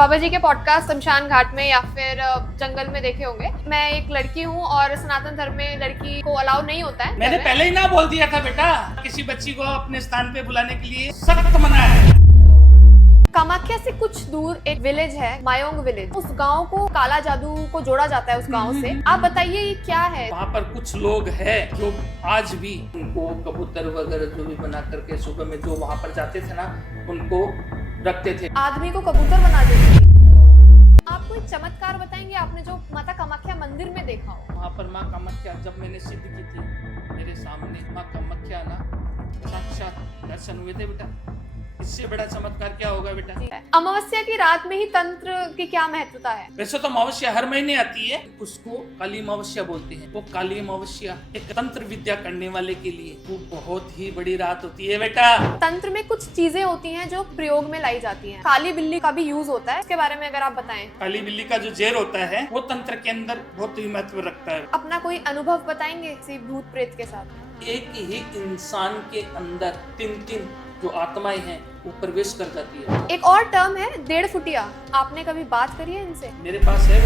बाबा जी के पॉडकास्ट शमशान घाट में या फिर जंगल में देखे होंगे। मैं एक लड़की हूँ और सनातन धर्म में लड़की को अलाउ नहीं होता है। मैंने पहले ही ना बोल दिया था बेटा, किसी बच्ची को अपने स्थान पे बुलाने के लिए सख्त मना है। कामाख्या से कुछ दूर एक विलेज है, मायोंग विलेज। उस गांव को काला जादू को जोड़ा जाता है उस गांव से। आप बताइए ये क्या है? वहाँ पर कुछ लोग हैं जो आज भी उनको कबूतर वगैरह जो भी बना करके सुबह में जो वहाँ पर जाते थे ना, उनको रखते थे। आदमी को कबूतर बना देते थे। आप कोई चमत्कार बताएंगे आपने जो माता कामाख्या मंदिर में देखा हो? वहाँ पर माँ कामाख्या जब मैंने सिद्ध की थी, मेरे सामने माँ कामाख्या ना साक्षात दर्शन हुए थे बेटा। इससे बड़ा चमत्कार क्या होगा बेटा? अमावस्या की रात में ही तंत्र की क्या महत्वता है? वैसे तो अमावस्या हर महीने आती है, उसको काली अमावस्या बोलते हैं। वो काली अमावस्या एक तंत्र विद्या करने वाले के लिए वो बहुत ही बड़ी रात होती है बेटा। तंत्र में कुछ चीजें होती हैं जो प्रयोग में लाई जाती हैं। काली बिल्ली का भी यूज होता है, इसके बारे में अगर आप बताएं। काली बिल्ली का जो जहर होता है वो तंत्र के अंदर बहुत ही महत्व रखता है। अपना कोई अनुभव बताएंगे किसी भूत प्रेत के साथ? एक ही इंसान के अंदर तीन जो आत्माएं हैं वो प्रवेश कर जाती है। एक और टर्म है 1.5 फुटिया। आपने कभी बात करी है इनसे? मेरे पास है।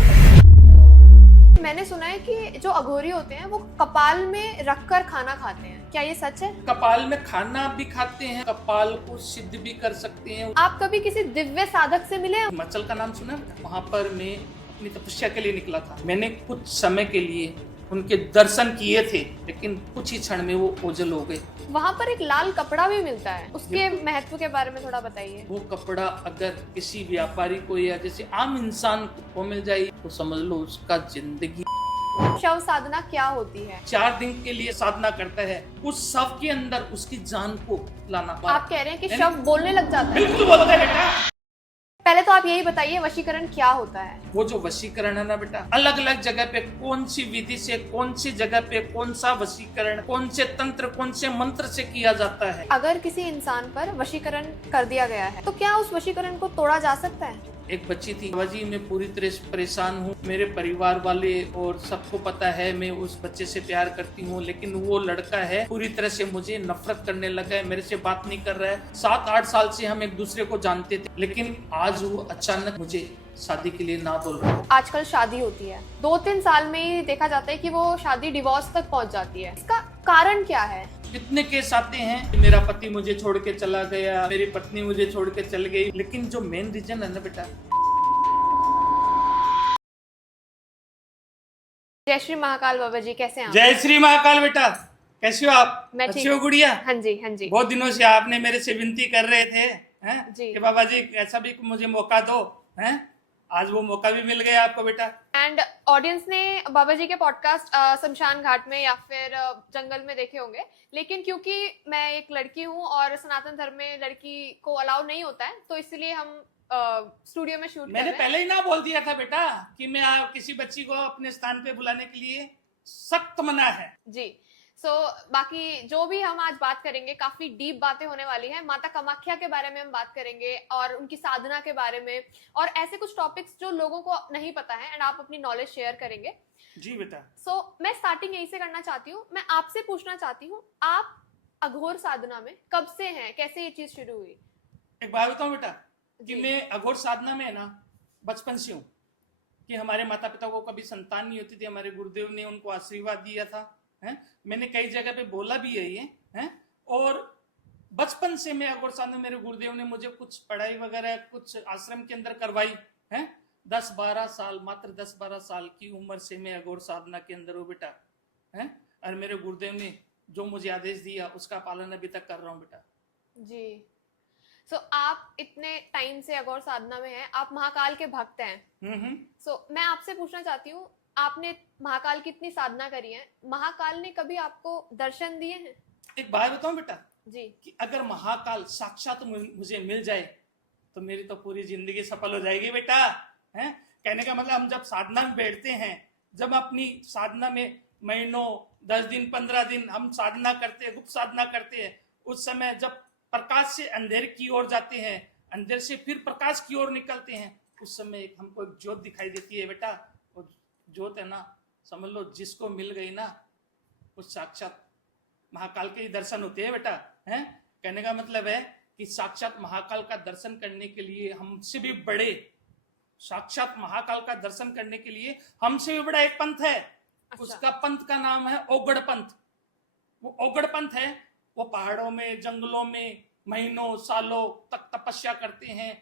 मैंने सुना है कि जो अघोरी होते हैं वो कपाल में रखकर खाना खाते हैं, क्या ये सच है? कपाल में खाना भी खाते हैं, कपाल को सिद्ध भी कर सकते हैं। आप कभी किसी दिव्य साधक से मिले? हिमाचल का नाम सुना है? वहाँ पर मैं अपनी तपस्या के लिए निकला था। मैंने कुछ समय के लिए उनके दर्शन किए थे, लेकिन कुछ ही क्षण में वो ओझल हो गए। वहाँ पर एक लाल कपड़ा भी मिलता है, उसके महत्व के बारे में थोड़ा बताइए। वो कपड़ा अगर किसी व्यापारी को या जैसे आम इंसान को मिल जाए तो समझ लो उसका जिंदगी। शव साधना क्या होती है? 4 दिन के लिए साधना करता है, उस शव के अंदर उसकी जान को लाना। आप कह रहे हैं कि शव बोलने लग जाता है? बिल्कुल बोलता है बेटा। पहले तो आप यही बताइए वशीकरण क्या होता है? वो जो वशीकरण है ना बेटा, अलग अलग जगह पे कौन सी विधि से, कौन सी जगह पे कौन सा वशीकरण, कौन से तंत्र, कौन से मंत्र से किया जाता है। अगर किसी इंसान पर वशीकरण कर दिया गया है तो क्या उस वशीकरण को तोड़ा जा सकता है? एक बच्ची थी, बाबा जी मैं पूरी तरह से परेशान हूँ, मेरे परिवार वाले और सबको पता है मैं उस बच्चे से प्यार करती हूँ, लेकिन वो लड़का है पूरी तरह से मुझे नफरत करने लगा है, मेरे से बात नहीं कर रहा है। 7-8 साल से हम एक दूसरे को जानते थे, लेकिन आज वो अचानक मुझे शादी के लिए ना बोल रहा है। आजकल शादी होती है 2-3 साल में ही देखा जाता है कि वो शादी डिवोर्स तक पहुंच जाती है। इसका कारण क्या है? कितने केस आते हैं, मेरा पति मुझे छोड़ के चला गया, मेरी पत्नी मुझे छोड़ के चल गई, लेकिन जो मेन रीजन है ना बेटा। जय श्री महाकाल बाबा जी, कैसे हैं आप? जय श्री महाकाल बेटा, कैसी हो आप? मैं ठीक अच्छी हो गुड़िया? हाँ जी, हाँ जी। बहुत दिनों से आपने मेरे से विनती कर रहे थे हैं जी। कि बाबा जी ऐसा भी मुझे मौका दो, हैं? आज वो मौका भी मिल गया आपको बेटा। एंड ऑडियंस ने बाबा जी के पॉडकास्ट शमशान घाट में या फिर जंगल में देखे होंगे, लेकिन क्योंकि मैं एक लड़की हूँ और सनातन धर्म में लड़की को अलाउ नहीं होता है, तो इसलिए हम स्टूडियो में शूट मैंने पहले ही ना बोल दिया था बेटा कि मैं किसी बच्ची को अपने स्थान पे बुलाने के लिए सख्त मना है जी। बाकी जो भी हम आज बात करेंगे काफी डीप बातें होने वाली हैं। माता कामाख्या के बारे में हम बात करेंगे और उनकी साधना के बारे में, और ऐसे कुछ टॉपिक्स जो लोगों को नहीं पता है, एंड आप अपनी नॉलेज शेयर करेंगे। जी बेटा। मैं स्टार्टिंग यहीं से करना चाहती हूँ। मैं आपसे पूछना चाहती हूँ, आप अघोर साधना में कब से हैं? कैसे ये चीज शुरू हुई? एक बात बताऊं बेटा कि मैं अघोर साधना में है ना बचपन से हूँ, कि हमारे माता पिता को कभी संतान नहीं होती थी, हमारे गुरुदेव ने उनको आशीर्वाद दिया था, हैं? मैंने कई जगह पे बोला भी है ये, हैं? और बचपन से मैं अघोर साधना, मेरे गुरुदेव ने मुझे कुछ पढ़ाई वगैरह कुछ आश्रम के अंदर करवाई, हैं? 10-12 साल, मात्र 10-12 साल की उम्र से मैं अघोर साधना के अंदर हूँ बेटा, हैं? और मेरे गुरुदेव ने जो मुझे आदेश दिया उसका पालन अभी तक कर रहा हूँ बेटा। जी। आप इतने टाइम से अघोर साधना में हैं, आप महाकाल के भक्त हैं। मैं आपसे पूछना चाहती हूँ, आपने महाकाल की इतनी साधना करी है, महाकाल ने कभी आपको दर्शन दिए हैं? एक बात बताऊं बेटा जी, कि अगर महाकाल साक्षात मुझे मिल जाए तो मेरी तो पूरी जिंदगी सफल हो जाएगी बेटा, हैं? कहने का मतलब हम जब साधना में बैठते हैं, जब अपनी साधना में महीनों 10 दिन 15 दिन हम साधना करते हैं, गुप्त साधना करते हैं, उस समय जब प्रकाश से अंधेरे की ओर जाते हैं, अंधेरे से फिर प्रकाश की ओर निकलते हैं, उस समय हमको एक ज्योत दिखाई देती है बेटा। वो ज्योत है ना, समझ लो जिसको मिल गई ना उस साक्षात महाकाल के ही दर्शन होते हैं बेटा, हैं? कहने का मतलब है कि साक्षात महाकाल का दर्शन करने के लिए हमसे भी बड़े साक्षात महाकाल का दर्शन करने के लिए हमसे भी बड़ा एक पंथ है। अच्छा। उसका पंथ का नाम है ओगड़ पंथ। वो ओगड़ पंथ है, वो पहाड़ों में जंगलों में महीनों सालों तक तपस्या करते हैं।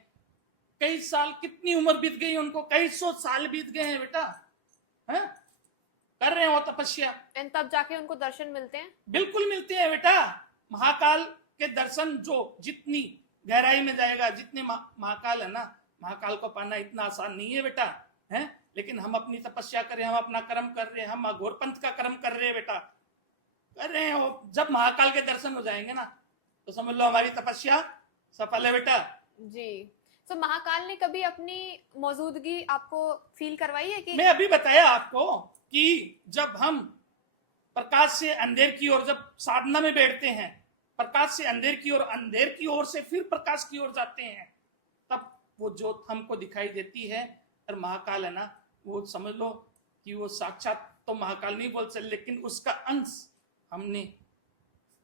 कई साल, कितनी उम्र बीत गई उनको, कई सौ साल बीत गए हैं बेटा, है? कर रहे हैं वो तपस्या। एंड तब जाके उनको दर्शन मिलते हैं। बिल्कुल मिलते हैं बेटा। महाकाल के दर्शन जो जितनी गहराई में जाएगा, जितने महाकाल है ना, महाकाल को पाना इतना आसान नहीं है बेटा, है? लेकिन हम अपनी तपस्या कर रहे हैं, हम अपना कर्म कर रहे हैं, हम अघोर पंथ का कर्म कर रहे हैं बेटा, कर रहे हैं। वो जब महाकाल के दर्शन हो जाएंगे ना, तो समझ लो हमारी तपस्या सफल है बेटा। जी। तो महाकाल ने कभी अपनी मौजूदगी आपको फील करवाई है कि? मैं अभी बताया आपको कि जब हम प्रकाश से अंधेर की ओर, जब साधना में बैठते हैं, प्रकाश से अंधेर की ओर, अंधेर की ओर से फिर प्रकाश की ओर जाते हैं, तब वो ज्योत हमको दिखाई देती है। और महाकाल है ना, वो समझ लो कि वो साक्षात तो महाकाल नहीं बोल सकते, लेकिन उसका अंश हमने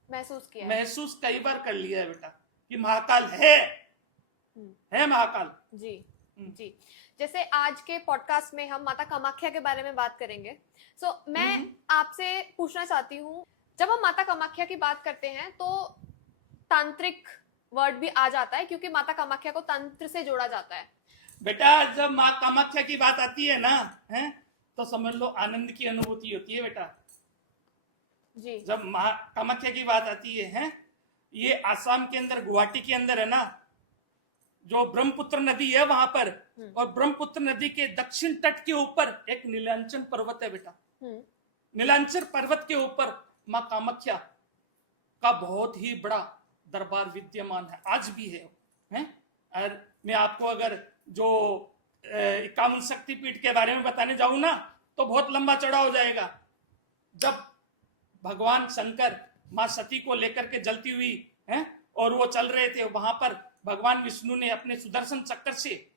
महसूस कई बार कर लिया है बेटा कि महाकाल है महाकाल। जी जी। जैसे आज के पॉडकास्ट में हम माता कामाख्या के बारे में बात करेंगे। सो मैं आपसे पूछना चाहती हूँ, जब हम माता कामाख्या की बात करते हैं तो तांत्रिक वर्ड भी आ जाता है, क्योंकि माता कामाख्या को तंत्र से जोड़ा जाता है। बेटा जब माँ कामाख्या की बात आती है ना, है, तो समझ लो आनंद की अनुभूति होती है बेटा। जी। जब माँ कामाख्या की बात आती है, ये आसाम के अंदर, गुवाहाटी के अंदर है ना, जो ब्रह्मपुत्र नदी है वहां पर, और ब्रह्मपुत्र नदी के दक्षिण तट के ऊपर एक नीलांचल पर्वत है बेटा। नीलांचल पर्वत के ऊपर माँ कामाख्या का बहुत ही बड़ा दरबार विद्यमान है, आज भी है? और मैं आपको अगर जो 51 शक्तिपीठ के बारे में बताने जाऊं ना, तो बहुत लंबा चौड़ा हो जाएगा। जब भगवान शंकर माँ सती को लेकर के जलती हुई है और वो चल रहे थे, वहां पर भगवान विष्णु ने अपने सुदर्शन चक्र से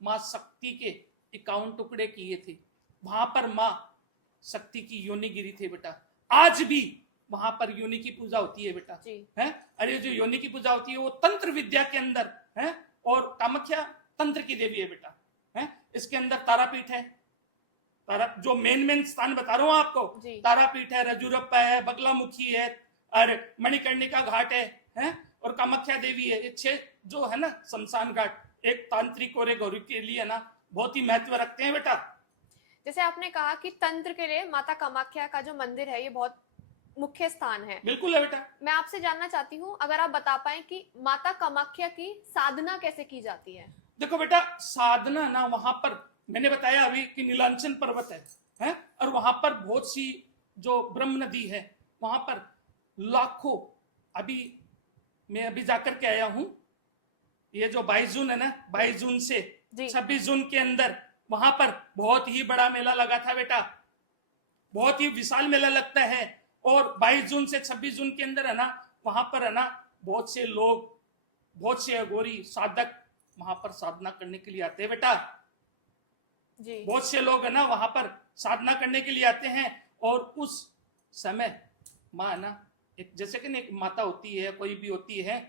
माँ शक्ति के 51 टुकड़े किए थे। वहां पर माँ शक्ति की योनि गिरी थी बेटा। आज भी वहां पर योनि की पूजा होती है बेटा, है? अरे जो योनि की पूजा होती है वो तंत्र विद्या के अंदर है, और कामाख्या तंत्र की देवी है बेटा, है? इसके अंदर तारापीठ है, तारा जो मेन स्थान बता रहा हूं आपको, तारापीठ है, रजूरप्पा है, बगलामुखी है, और मणिकर्णिका घाट है, और कामाख्या देवी है। ये 6 जो है ना शमशान घाट, एक तांत्रिक और एक गौरी के लिए ना बहुत ही महत्व रखते हैं बेटा। जैसे आपने कहा कि तंत्र के लिए माता कामाख्या का जो मंदिर है ये बहुत मुख्य स्थान है। बिल्कुल है बेटा। मैं आपसे जानना चाहती हूँ, अगर आप बता पाए कि माता कामाख्या की साधना कैसे की जाती है? देखो बेटा, साधना ना वहां पर मैंने बताया अभी कि नीलांचल पर्वत है, और वहां पर बहुत सी जो ब्रह्म नदी है, वहां पर लाखों, मैं अभी जाकर के आया हूं, ये जो 22 जून है ना, 22 जून से 26 जून के अंदर वहां पर बहुत ही बड़ा मेला लगा था बेटा, बहुत ही विशाल मेला लगता है। और 22 जून से 26 जून के अंदर है ना, वहां पर है ना बहुत से लोग, बहुत से अघोरी साधक वहां पर साधना करने के लिए आते हैं बेटा। जी। बहुत से लोग है ना वहां पर साधना करने के लिए आते हैं, और उस समय माँ है ना, एक जैसे कि एक माता होती है, कोई भी होती है,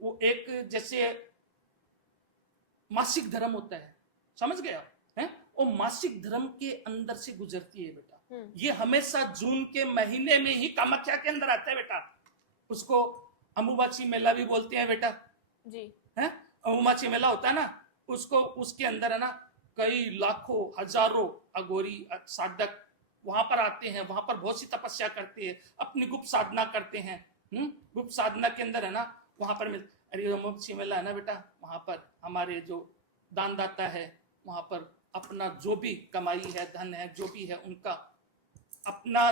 वो एक जैसे मासिक धर्म होता है, समझ गया है? वो मासिक धर्म के अंदर से गुजरती है बेटा। ये हमेशा जून के महीने में ही कामाख्या के अंदर आता है बेटा। उसको अम्बुबाची मेला भी बोलते हैं बेटा। जी। है? अम्बुबाची मेला होता है ना, उसको, उसके अंदर है ना कई लाखों हजारों अघोरी साधक वहां पर आते हैं, वहां पर बहुत सी तपस्या करते हैं, अपनी गुप्त साधना करते हैं। गुप्त साधना के अंदर है ना वहां पर अरे अम्बुबाची मेला है ना बेटा, वहां पर हमारे जो दानदाता है, वहां पर अपना जो भी कमाई है, धन है, जो भी है, उनका अपना,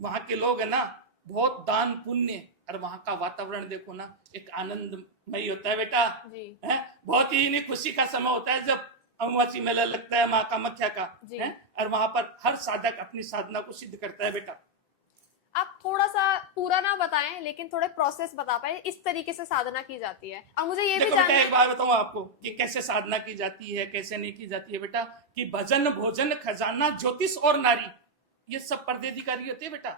वहां के लोग है ना बहुत दान पुण्य, और वहां का वातावरण देखो ना, एक आनंदमय होता है बेटा। है? बहुत ही खुशी का समय होता है जब अम्बुबाची मेला लगता है माँ कामाख्या का, है? और वहां पर हर साधक अपनी साधना को सिद्ध करता है बेटा। आप थोड़ा सा पूरा ना बताएं, लेकिन थोड़े प्रोसेस बता पाए, इस तरीके से साधना की जाती है। और मुझे ये भी जानना है, एक बात बताऊं आपको कि कैसे साधना की जाती है, कैसे नहीं की जाती है बेटा, कि भजन, भोजन, खजाना, ज्योतिष और नारी, ये सब पर्देधिकारी होते हैं बेटा।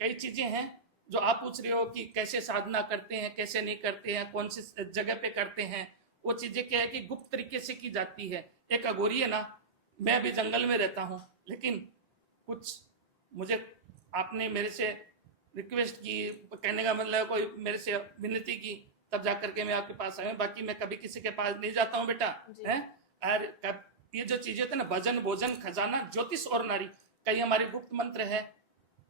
कई चीजें हैं जो आप पूछ रहे हो कि कैसे साधना करते हैं, कैसे नहीं करते हैं, कौन सी जगह पे करते हैं, वो चीजें क्या है कि गुप्त तरीके से की जाती है। एक अघोरी है ना, मैं अभी जंगल में रहता हूँ, लेकिन कुछ मुझे आपने मेरे से रिक्वेस्ट की, कहने का मतलब कोई मेरे से विनती की, तब जाकर के मैं आपके पास आया हूँ। बाकी मैं कभी किसी के पास नहीं जाता हूँ बेटा, है। और ये जो चीजें होती है ना, भजन भोजन खजाना ज्योतिष और नारी, कई हमारे गुप्त मंत्र है,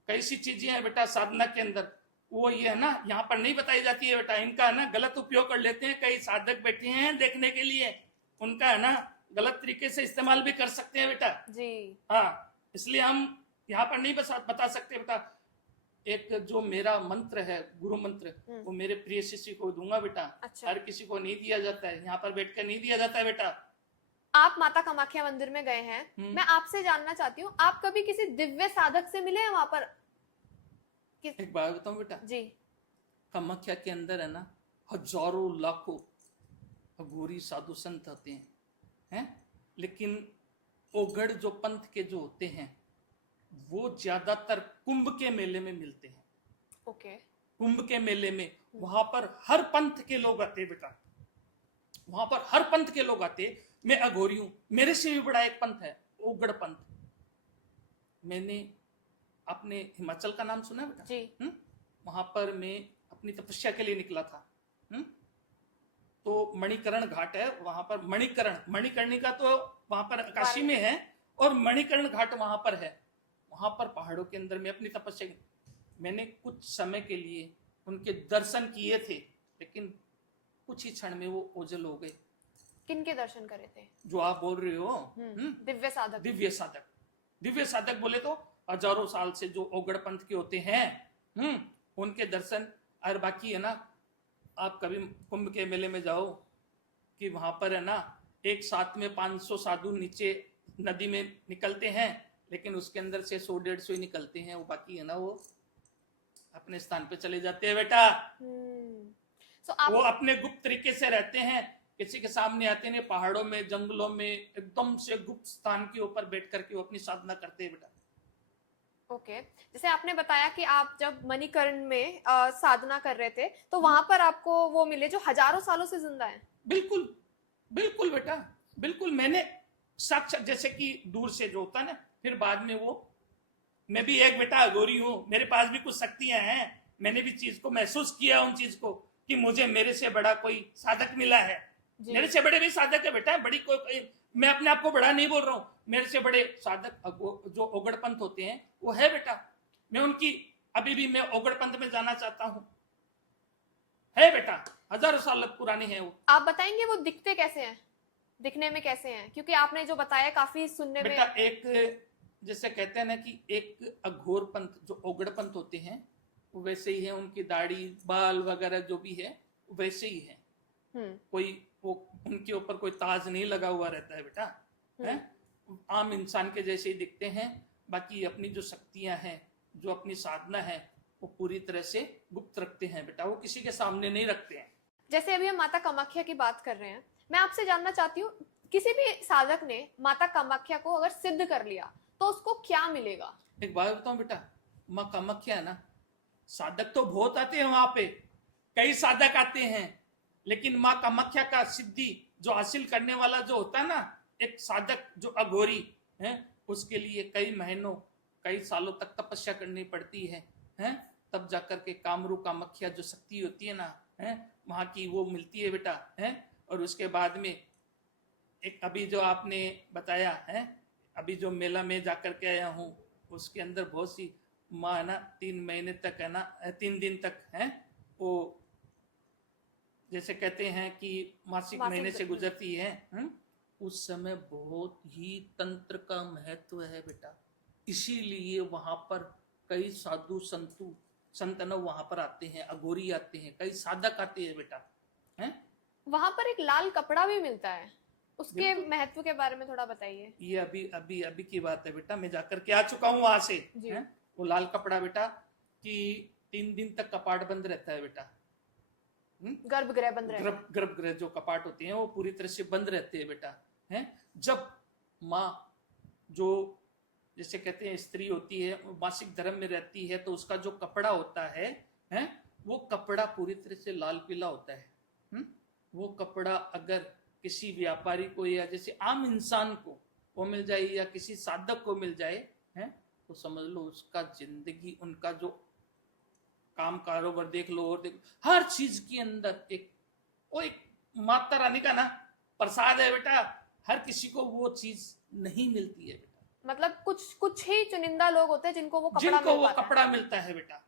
कई सी चीजें हैं बेटा साधना के अंदर, वो ये है ना यहाँ पर नहीं बताई जाती है बेटा। इनका है ना गलत उपयोग कर लेते हैं, कई साधक बैठे हैं देखने के लिए, उनका है ना गलत तरीके से इस्तेमाल भी कर सकते हैं बेटा जी। हाँ, इसलिए हम यहाँ पर नहीं बता सकते बेटा। एक जो मेरा मंत्र है, गुरु मंत्र, वो मेरे प्रिय शिष्य को दूंगा बेटा। अच्छा। हर किसी को नहीं दिया जाता है, यहाँ पर बैठकर नहीं दिया जाता है बेटा। आप माता कामाख्या मंदिर में गए हैं, मैं आपसे जानना चाहती हूँ, आप कभी किसी दिव्य साधक से मिले हैं वहां पर? एक बात बताऊं बेटा जी। कामाख्या के अंदर है ना हजारों लाखों अघोरी साधु संत होते हैं, लेकिन ओगड़ जो पंथ के जो होते हैं वो ज्यादातर कुंभ के मेले में मिलते हैं। ओके। कुंभ के मेले में वहां पर हर पंथ के लोग आते बेटा, वहां पर हर पंथ के लोग आते। मैं अघोरी हूं, मेरे से भी बड़ा एक पंथ है ओगड़ पंथ। मैंने अपने हिमाचल का नाम सुना है बेटा जी। वहां पर मैं अपनी तपस्या के लिए निकला था। तो मणिकर्ण घाट है वहां पर, मणिकर्णिका तो वहां पर काशी में है, और मणिकर्ण घाट वहां पर है। वहां पर पहाड़ों के अंदर मैं अपनी तपस्या, मैंने कुछ समय के लिए उनके दर्शन किए थे, लेकिन कुछ ही क्षण में वो ओझल हो गए। किनके दर्शन करे थे? जो आप बोल रहे हो दिव्य साधक। दिव्य साधक, दिव्य साधक बोले तो हजारों साल से जो ओगड़ पंथ के होते हैं उनके दर्शन। और बाकी है ना, आप कभी कुंभ के मेले में जाओ कि वहां पर है ना एक साथ में 500 साधु नीचे नदी में निकलते हैं, लेकिन उसके अंदर से 100-150 ही निकलते हैं, वो बाकी है ना वो अपने स्थान पे चले जाते हैं बेटा। वो अपने गुप्त तरीके से रहते हैं, किसी के सामने आते नहीं, पहाड़ों में जंगलों में एकदम से गुप्त स्थान के ऊपर बैठ करके वो अपनी साधना करते हैं बेटा। ओके। जैसे आपने बताया कि आप जब मणिकर्ण में साधना कर रहे थे, तो वहां पर आपको वो मिले जो हजारों सालों से जिंदा है? बिल्कुल बिल्कुल बेटा, बिल्कुल। मैंने साक्षात, जैसे कि दूर से जो होता है ना, फिर बाद में वो, मैं भी एक बेटा अघोरी हूं, मेरे पास भी कुछ शक्तियां हैं, मैंने भी चीज को महसूस किया उन चीज को कि मुझे मेरे से बड़ा कोई साधक मिला है। मेरे से बड़े भी साधक है बेटा, बड़ी कोई, मैं अपने आप को बड़ा नहीं बोल रहा हूँ, मेरे से बड़े साधक जो ओगड़ पंथ होते हैं वो है बेटा। मैं उनकी, अभी भी मैं ओगड़ पंथ में जाना चाहता हूँ, है बेटा, हजारों साल पुराने हैं वो। आप बताएंगे वो दिखते कैसे हैं, दिखने में कैसे हैं? क्योंकि आपने जो बताया काफी सुनने बेटा में, एक जैसे कहते हैं ना कि एक अघोर पंथ जो ओगड़ पंथ होते हैं वो वैसे ही है, उनकी दाढ़ी बाल वगैरह जो भी है वैसे ही है। कोई वो उनके ऊपर कोई ताज नहीं लगा हुआ रहता है बेटा, है आम इंसान के जैसे ही दिखते हैं। बाकी अपनी जो शक्तियां हैं, जो अपनी साधना है, वो पूरी तरह से गुप्त रखते हैं बेटा, वो किसी के सामने नहीं रखते हैं। जैसे अभी हम माता कामाख्या की बात कर रहे हैं, मैं आपसे जानना चाहती हूँ, किसी भी साधक ने माता कामाख्या को अगर सिद्ध कर लिया तो उसको क्या मिलेगा? एक बात बताऊं बेटा, माँ कामाख्या है ना, साधक तो बहुत आते हैं वहां पे, कई साधक आते हैं, लेकिन माँ कामाख्या का सिद्धि जो हासिल करने वाला जो होता है ना एक साधक जो अघोरी है, उसके लिए कई महीनों कई सालों तक तपस्या करनी पड़ती है, तब जाकर के कामरू कामाख्या जो शक्ति होती है ना, वहां की वो मिलती है बेटा, और उसके बाद में एक अभी जो आपने बताया है, अभी जो मेला में जाकर के आया हूँ, उसके अंदर बहुत सी माँ है ना 3 महीने तक है ना 3 दिन तक है वो, जैसे कहते हैं कि मासिक महीने से गुजरती है, उस समय बहुत ही तंत्र का महत्व है बेटा। इसीलिए वहां पर कई साधु संत वहां पर आते हैं, अघोरी आते हैं, कई साधक आते हैं बेटा, हैं? वहां पर एक लाल कपड़ा भी मिलता है, उसके महत्व के बारे में थोड़ा बताइए। ये अभी अभी अभी की बात है बेटा, मैं जाकर के आ चुका हूँ वहां से। वो लाल कपड़ा बेटा कि 3 दिन तक कपाट बंद रहता है बेटा, गर्भगृह बंद रहता है। गर्भगृह जो कपाट होते हैं वो पूरी तरह से बंद रहते हैं बेटा, हैं? जब माँ जो जैसे कहते हैं स्त्री होती है मासिक धर्म में रहती है, तो उसका जो कपड़ा होता है, वो कपड़ा पूरी तरह से लाल पीला होता है, वो कपड़ा अगर किसी व्यापारी को या जैसे आम इंसान को वो मिल जाए या किसी साधक को मिल जाए, है, तो समझ लो उसका जिंदगी, उनका जो काम कारोबार देख लो और देख लो, हर चीज के अंदर वो एक माता रानी का ना प्रसाद है बेटा। हर किसी को वो चीज नहीं मिलती है बेटा। मतलब कुछ ही चुनिंदा लोग होते हैं जिनको वो कपड़ा जिनको मिल वो पाता है। कपड़ा मिलता है बेटा,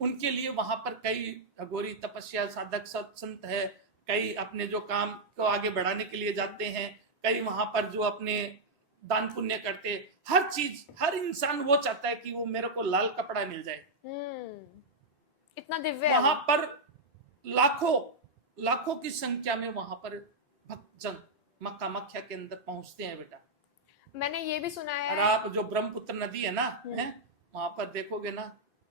उनके लिए वहां पर कई अघोरी तपस्या साधक संत है, कई अपने जो काम को आगे बढ़ाने के लिए जाते हैं, कई वहां पर जो अपने दान पुण्य करते, हर चीज, हर इंसान वो चाहता है कि वो मेरे को लाल कपड़ा मिल जाए। इतना दिव्य है वहां वो। पर लाखों की संख्या में वहां पर भक्तजन मां कामाख्या के अंदर पहुंचते हैं बेटा। मैंने ये भी सुना और है। आप जो ब्रह्मपुत्र नदी है ना, है, वहां पर देखोगे ना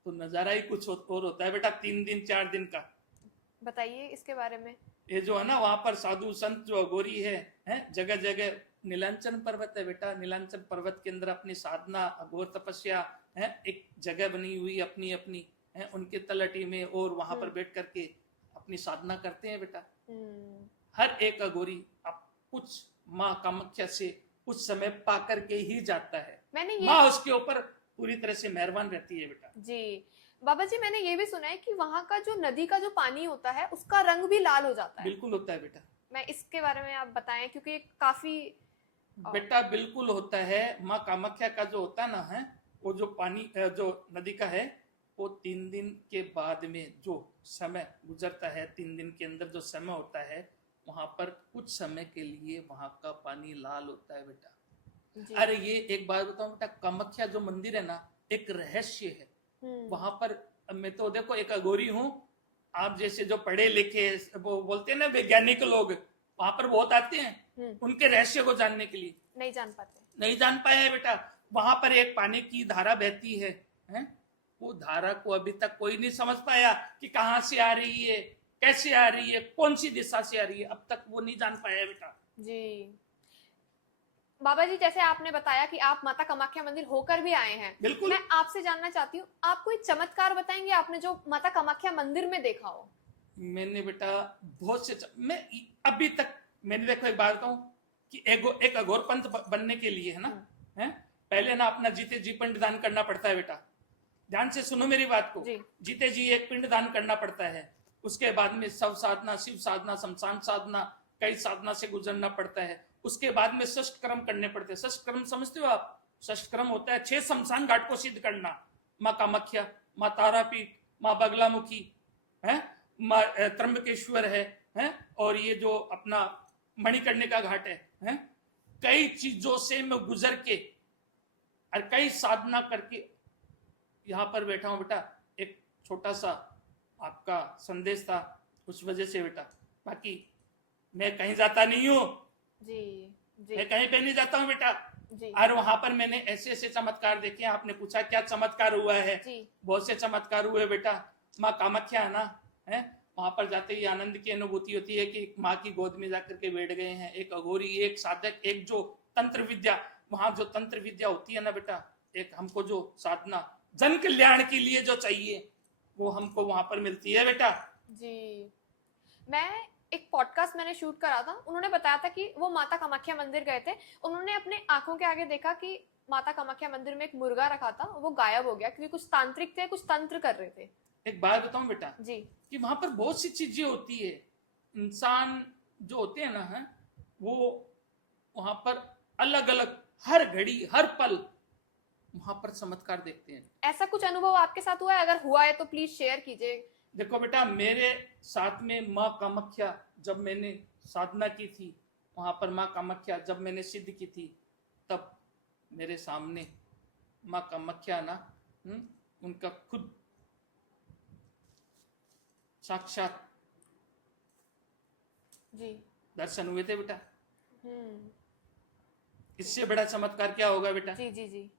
तो नजारा ही कुछ और होता है बेटा, 3 दिन 4 दिन का। बताइए इसके बारे में। ये जो है ना वहां पर साधु संत जो अघोरी है, जगह जगह नीलांचन पर्वत है बेटा। नीलांचन पर्वत के अंदर अपनी साधना, अघोर तपस्या है, एक जगह बनी हुई अपनी अपनी है, उनके तलहटी में, और वहां पर बैठ करके अपनी साधना करते हैं बेटा। हर एक अघोरी अब कुछ माँ कामाख्या से कुछ समय पा करके ही जाता है। मैंने ये माँ उसके ऊपर पूरी तरह से मेहरबान रहती है बेटा। जी बाबा जी, मैंने ये भी सुना है कि वहां का जो नदी का जो पानी होता है उसका रंग भी लाल हो जाता है। बिल्कुल होता है बेटा। मैं इसके बारे में आप बताएं, क्योंकि काफी बेटा बिल्कुल होता है। माँ कामाख्या का जो होता है ना, है, वो जो पानी जो नदी का है, वो 3 दिन के बाद में जो समय गुजरता है, 3 दिन के अंदर जो समय होता है, वहां पर कुछ समय के लिए वहां का पानी लाल होता है बेटा। अरे ये एक बात बताऊं बेटा, कामाख्या जो मंदिर है ना, एक रहस्य है वहां पर। मैं तो देखो एक अघोरी हूँ, आप जैसे जो पढ़े लिखे वो बोलते हैं ना वैज्ञानिक लोग, वहां पर बहुत आते हैं उनके रहस्य को जानने के लिए। नहीं जान पाते, नहीं जान पाए है बेटा। वहां पर एक पानी की धारा बहती है, वो धारा को अभी तक कोई नहीं समझ पाया कि कहाँ से आ रही है, कैसे आ रही है, कौन सी दिशा से आ रही है, अब तक वो नहीं जान पाया है बेटा। जी बाबा जी, जैसे आपने बताया कि आप माता कामाख्या मंदिर होकर भी आए हैं, बिल्कुल। मैं आपसे जानना चाहती हूँ, आप कोई चमत्कार बताएंगे आपने जो माता कामाख्या मंदिर में देखा हो? मैंने बेटा बहुत से मैं अभी तक मैंने देखो एक बात बताऊं कि एक अघोर पंथ बनने के लिए है ना, है, पहले ना अपना जीते जी पिंड दान करना पड़ता है बेटा। ध्यान से सुनो मेरी बात को। जीते जी एक पिंड दान करना पड़ता है। उसके बाद में शव साधना, शिव साधना, शमशान साधना, कई साधना से गुजरना पड़ता है। उसके बाद में षष्ठ कर्म करने पड़ते हैं। षष्ठ कर्म समझते हो आप? षष्ठ कर्म होता है 6 शमशान घाट को सिद्ध करना। माँ कामाख्या, माँ तारापीठ, माँ बगलामुखी है, माँ त्र्यंबकेश्वर है, और ये जो अपना मणिकर्णिका घाट है, कई चीजों से मैं गुजर के और कई साधना करके यहाँ पर बैठा हूं बेटा। एक छोटा सा आपका संदेश था, उस वजह से बेटा। बाकी मैं कहीं जाता नहीं हूँ जी, मैं कहीं पे नहीं जाता हूँ बेटा। जी। और वहां पर मैंने ऐसे ऐसे चमत्कार देखे। आपने पूछा क्या चमत्कार हुआ है, बहुत से चमत्कार हुए बेटा। माँ कामाख्या है ना, है, वहां पर जाते ही आनंद की अनुभूति होती है कि माँ की गोद में जाकर के बैठ गए हैं। एक अघोरी, एक साधक, एक जो तंत्र विद्या, वहां जो तंत्र विद्या होती है ना बेटा, एक हमको जो साधना जन कल्याण के लिए जो चाहिए वो हमको वहां पर मिलती है बेटा। जी, मैं एक पॉडकास्ट मैंने शूट करा था, उन्होंने बताया था कि वो माता कामाख्या मंदिर गए थे, उन्होंने अपने आंखों के आगे देखा कि माता कामाख्या मंदिर में एक मुर्गा रखा था, वो गायब हो गया क्योंकि कुछ तांत्रिक थे, कुछ तंत्र कर रहे थे। एक बात बताऊं बेटा जी, कि वहां पर बहुत सी चीजें होती है। इंसान जो होते हैं ना, है, वो वहां पर अलग अलग हर घड़ी हर पल वहां पर चमत्कार देखते हैं। ऐसा कुछ अनुभव आपके साथ हुआ है? अगर हुआ है तो प्लीज शेयर कीजिए। देखो बेटा, मेरे साथ में माँ कामाख्या जब मैंने साधना की थी, वहां पर माँ कामाख्या जब मैंने सिद्ध की थी, तब मेरे सामने माँ कामाख्या ना, उनका खुद साक्षात जी, दर्शन हुए थे बेटा। इससे बड़ा चमत्कार क्या होगा बेटा? जी जी जी,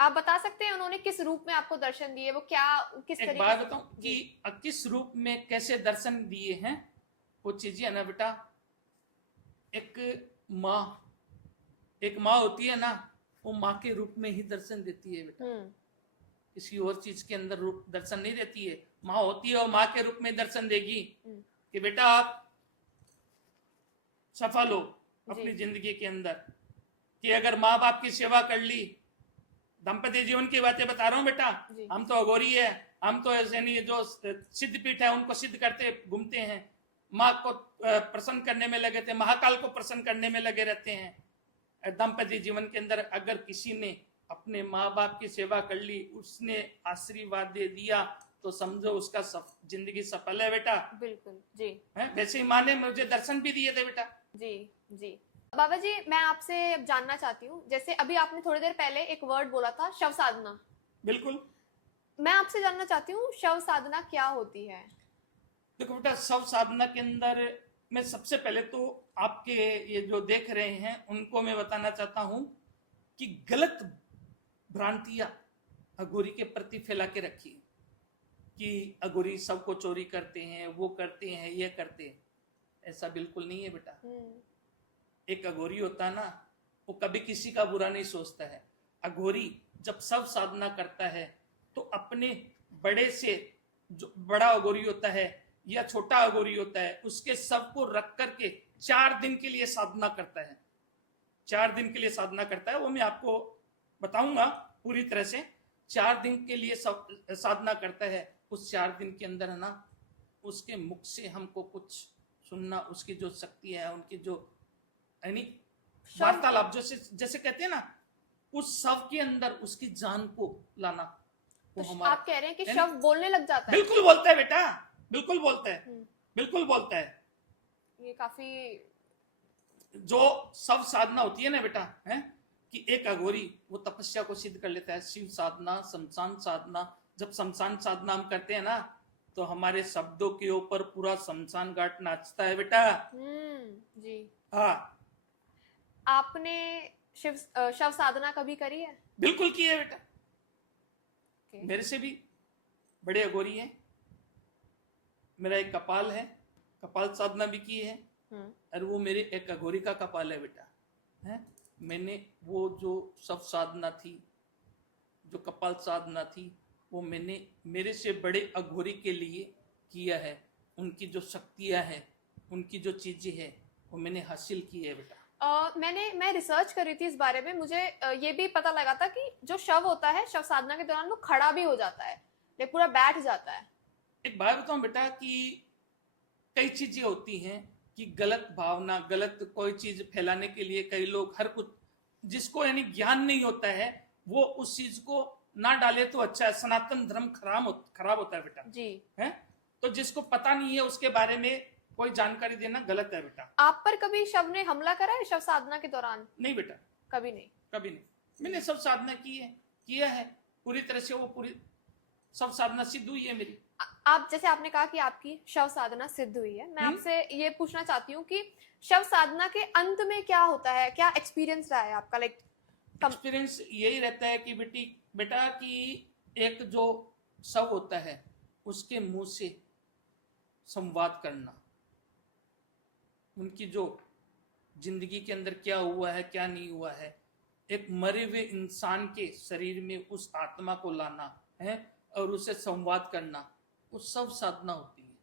आप बता सकते हैं उन्होंने किस रूप में आपको दर्शन दिए? वो क्या, किस तरीके? एक बात बताऊं कि किस रूप में कैसे दर्शन दिए हैं, वो चीजें है ना बेटा। एक माँ होती है ना, वो माँ के रूप में ही दर्शन देती है बेटा। किसी और चीज के अंदर रूप दर्शन नहीं देती है। माँ होती है और माँ के रूप में दर्शन देगी। कि बेटा आप सफल हो अपनी जी। जिंदगी के अंदर, कि अगर माँ बाप की सेवा कर ली, दाम्पत्य जीवन की बातें बता रहा हूँ बेटा, जी। हम तो अघोरी है, हम तो ऐसे नहीं, जो सिद्ध पीठ है उनको सिद्ध करते घूमते हैं, माँ को प्रसन्न करने में लगे थे, महाकाल को प्रसन्न करने में लगे रहते हैं। दाम्पत्य जीवन के अंदर अगर किसी ने अपने माँ बाप की सेवा कर ली, उसने आशीर्वाद दे दिया, तो समझो उसका जिंदगी सफल है बेटा। बिल्कुल जी। है वैसे ही माँ ने मुझे दर्शन भी दिए थे बेटा। जी जी। बाबा जी, मैं आपसे अब जानना चाहती हूँ, जैसे अभी आपने थोड़ी देर पहले एक वर्ड बोला था, शव साधना। बिल्कुल। मैं आपसे जानना चाहती हूँ, शव साधना क्या होती है? देखो बेटा, शव साधना के अंदर मैं सबसे पहले तो आपके ये जो देख रहे हैं उनको मैं बताना चाहता हूं कि गलत भ्रांतियां अघोरी के प्रति फैला के रखी कि अघोरी सबको चोरी करते हैं, वो करते हैं, ये करते हैं। ऐसा बिल्कुल नहीं है बेटा। एक अघोरी होता है ना, वो कभी किसी का बुरा नहीं सोचता है। अघोरी जब शव साधना करता है तो अपने बड़े से, जो बड़ा अघोरी होता है या छोटा अघोरी होता है, उसके सब को रख करके 4 दिन के लिए साधना करता है। 4 दिन के लिए साधना करता है, वो मैं आपको बताऊंगा पूरी तरह से। 4 दिन के लिए साधना करता है। उस 4 दिन के अंदर है ना, उसके मुख से हमको कुछ सुनना, उसकी जो शक्ति है, उनकी जो यानी वार्तालाप, जैसे कहते हैं ना, उस शव के अंदर उसकी जान को लाना। वो तो हमारा, आप कह रहे हैं कि शव बोलने लग जाता है? बिल्कुल बोलता है बेटा, बिल्कुल बोलता है, बिल्कुल बोलता है। ये काफी, जो शव साधना होती है ना बेटा, है कि एक अघोरी वो तपस्या को सिद्ध कर लेता है। शिव साधना, शमशान साधना। जब शमशान साधना हम करते हैं ना, तो हमारे शब्दों के ऊपर पूरा शमशान घाट नाचता है बेटा। जी। हाँ, आपने शव साधना कभी करी है? बिल्कुल की है बेटा। मेरे से भी बड़े अघोरी हैं। मेरा एक कपाल है, कपाल साधना भी की है। और वो मेरे एक अघोरी का कपाल है बेटा। है, मैंने वो जो शव साधना थी, जो कपाल साधना थी, वो मैंने मेरे से बड़े अघोरी के लिए किया है। उनकी जो शक्तियां हैं, उनकी जो चीजें हैं, वो मैंने हासिल की है बेटा। मैं रिसर्च कर रही थी इस बारे में। मुझे ये भी पता लगा था कि जो शव होता है, शव साधना के दौरान वो खड़ा भी हो जाता है, ये पूरा बैठ जाता है। एक बात बताऊं बेटा, कि कई चीजें होती हैं कि गलत भावना, गलत कोई चीज फैलाने के लिए कई लोग, हर कुछ जिसको यानी ज्ञान नहीं होता है, वो उस चीज को ना डाले तो अच्छा है। सनातन धर्म खराब होता है बेटा जी। है। तो जिसको पता नहीं है उसके बारे में कोई जानकारी देना गलत है बेटा। आप पर कभी शव ने हमला करा है शव साधना के दौरान? नहीं बेटा, कभी नहीं। कभी नहीं। मैंने सब साधना की है, किया है पूरी तरह से। वो पूरी सब साधना सिद्ध हुई है मेरी। आप जैसे आपने कहा कि आपकी शव साधना सिद्ध हुई है, मैं आपसे ये पूछना चाहती हूँ कि शव साधना के अंत में क्या होता है, क्या एक्सपीरियंस रहा है आपका? लाइक एक्सपीरियंस यही रहता है कि बेटा कि एक जो शव होता है, उसके मुंह से संवाद करना, उनकी जो जिंदगी के अंदर क्या हुआ है, क्या नहीं हुआ है, एक मरे हुए इंसान के शरीर में उस आत्मा को लाना है और उससे संवाद करना, वो सब साधना होती है।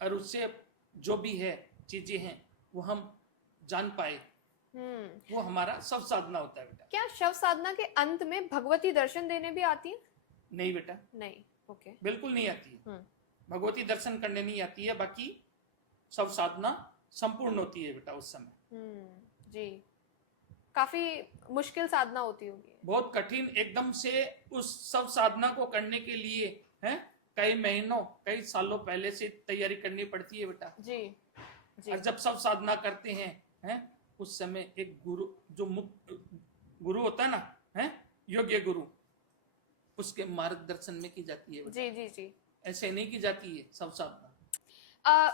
और उससे जो भी है चीजें हैं, वो हम जान पाए, वो हमारा सब साधना होता है बेटा। क्या शव साधना के अंत में भगवती दर्शन देने भी आती है? नहीं बेटा, नहीं। ओके। बिल्कुल नहीं आती है। भगवती दर्शन करने नहीं आती है, बाकी सब साधना संपूर्ण होती है बेटा उस समय। जी। काफी मुश्किल साधना होती होगी, बहुत कठिन एकदम से। उस सब साधना को करने के लिए है कई महीनों, कई सालों पहले से तैयारी करनी पड़ती है बेटा। जी जी। और जब सब साधना करते हैं उस समय एक गुरु, जो मुख्य गुरु होता है ना, है योग्य गुरु, उसके मार्गदर्शन में की जाती है बेटा। जी जी जी। ऐसे नहीं की जाती है सब साधना।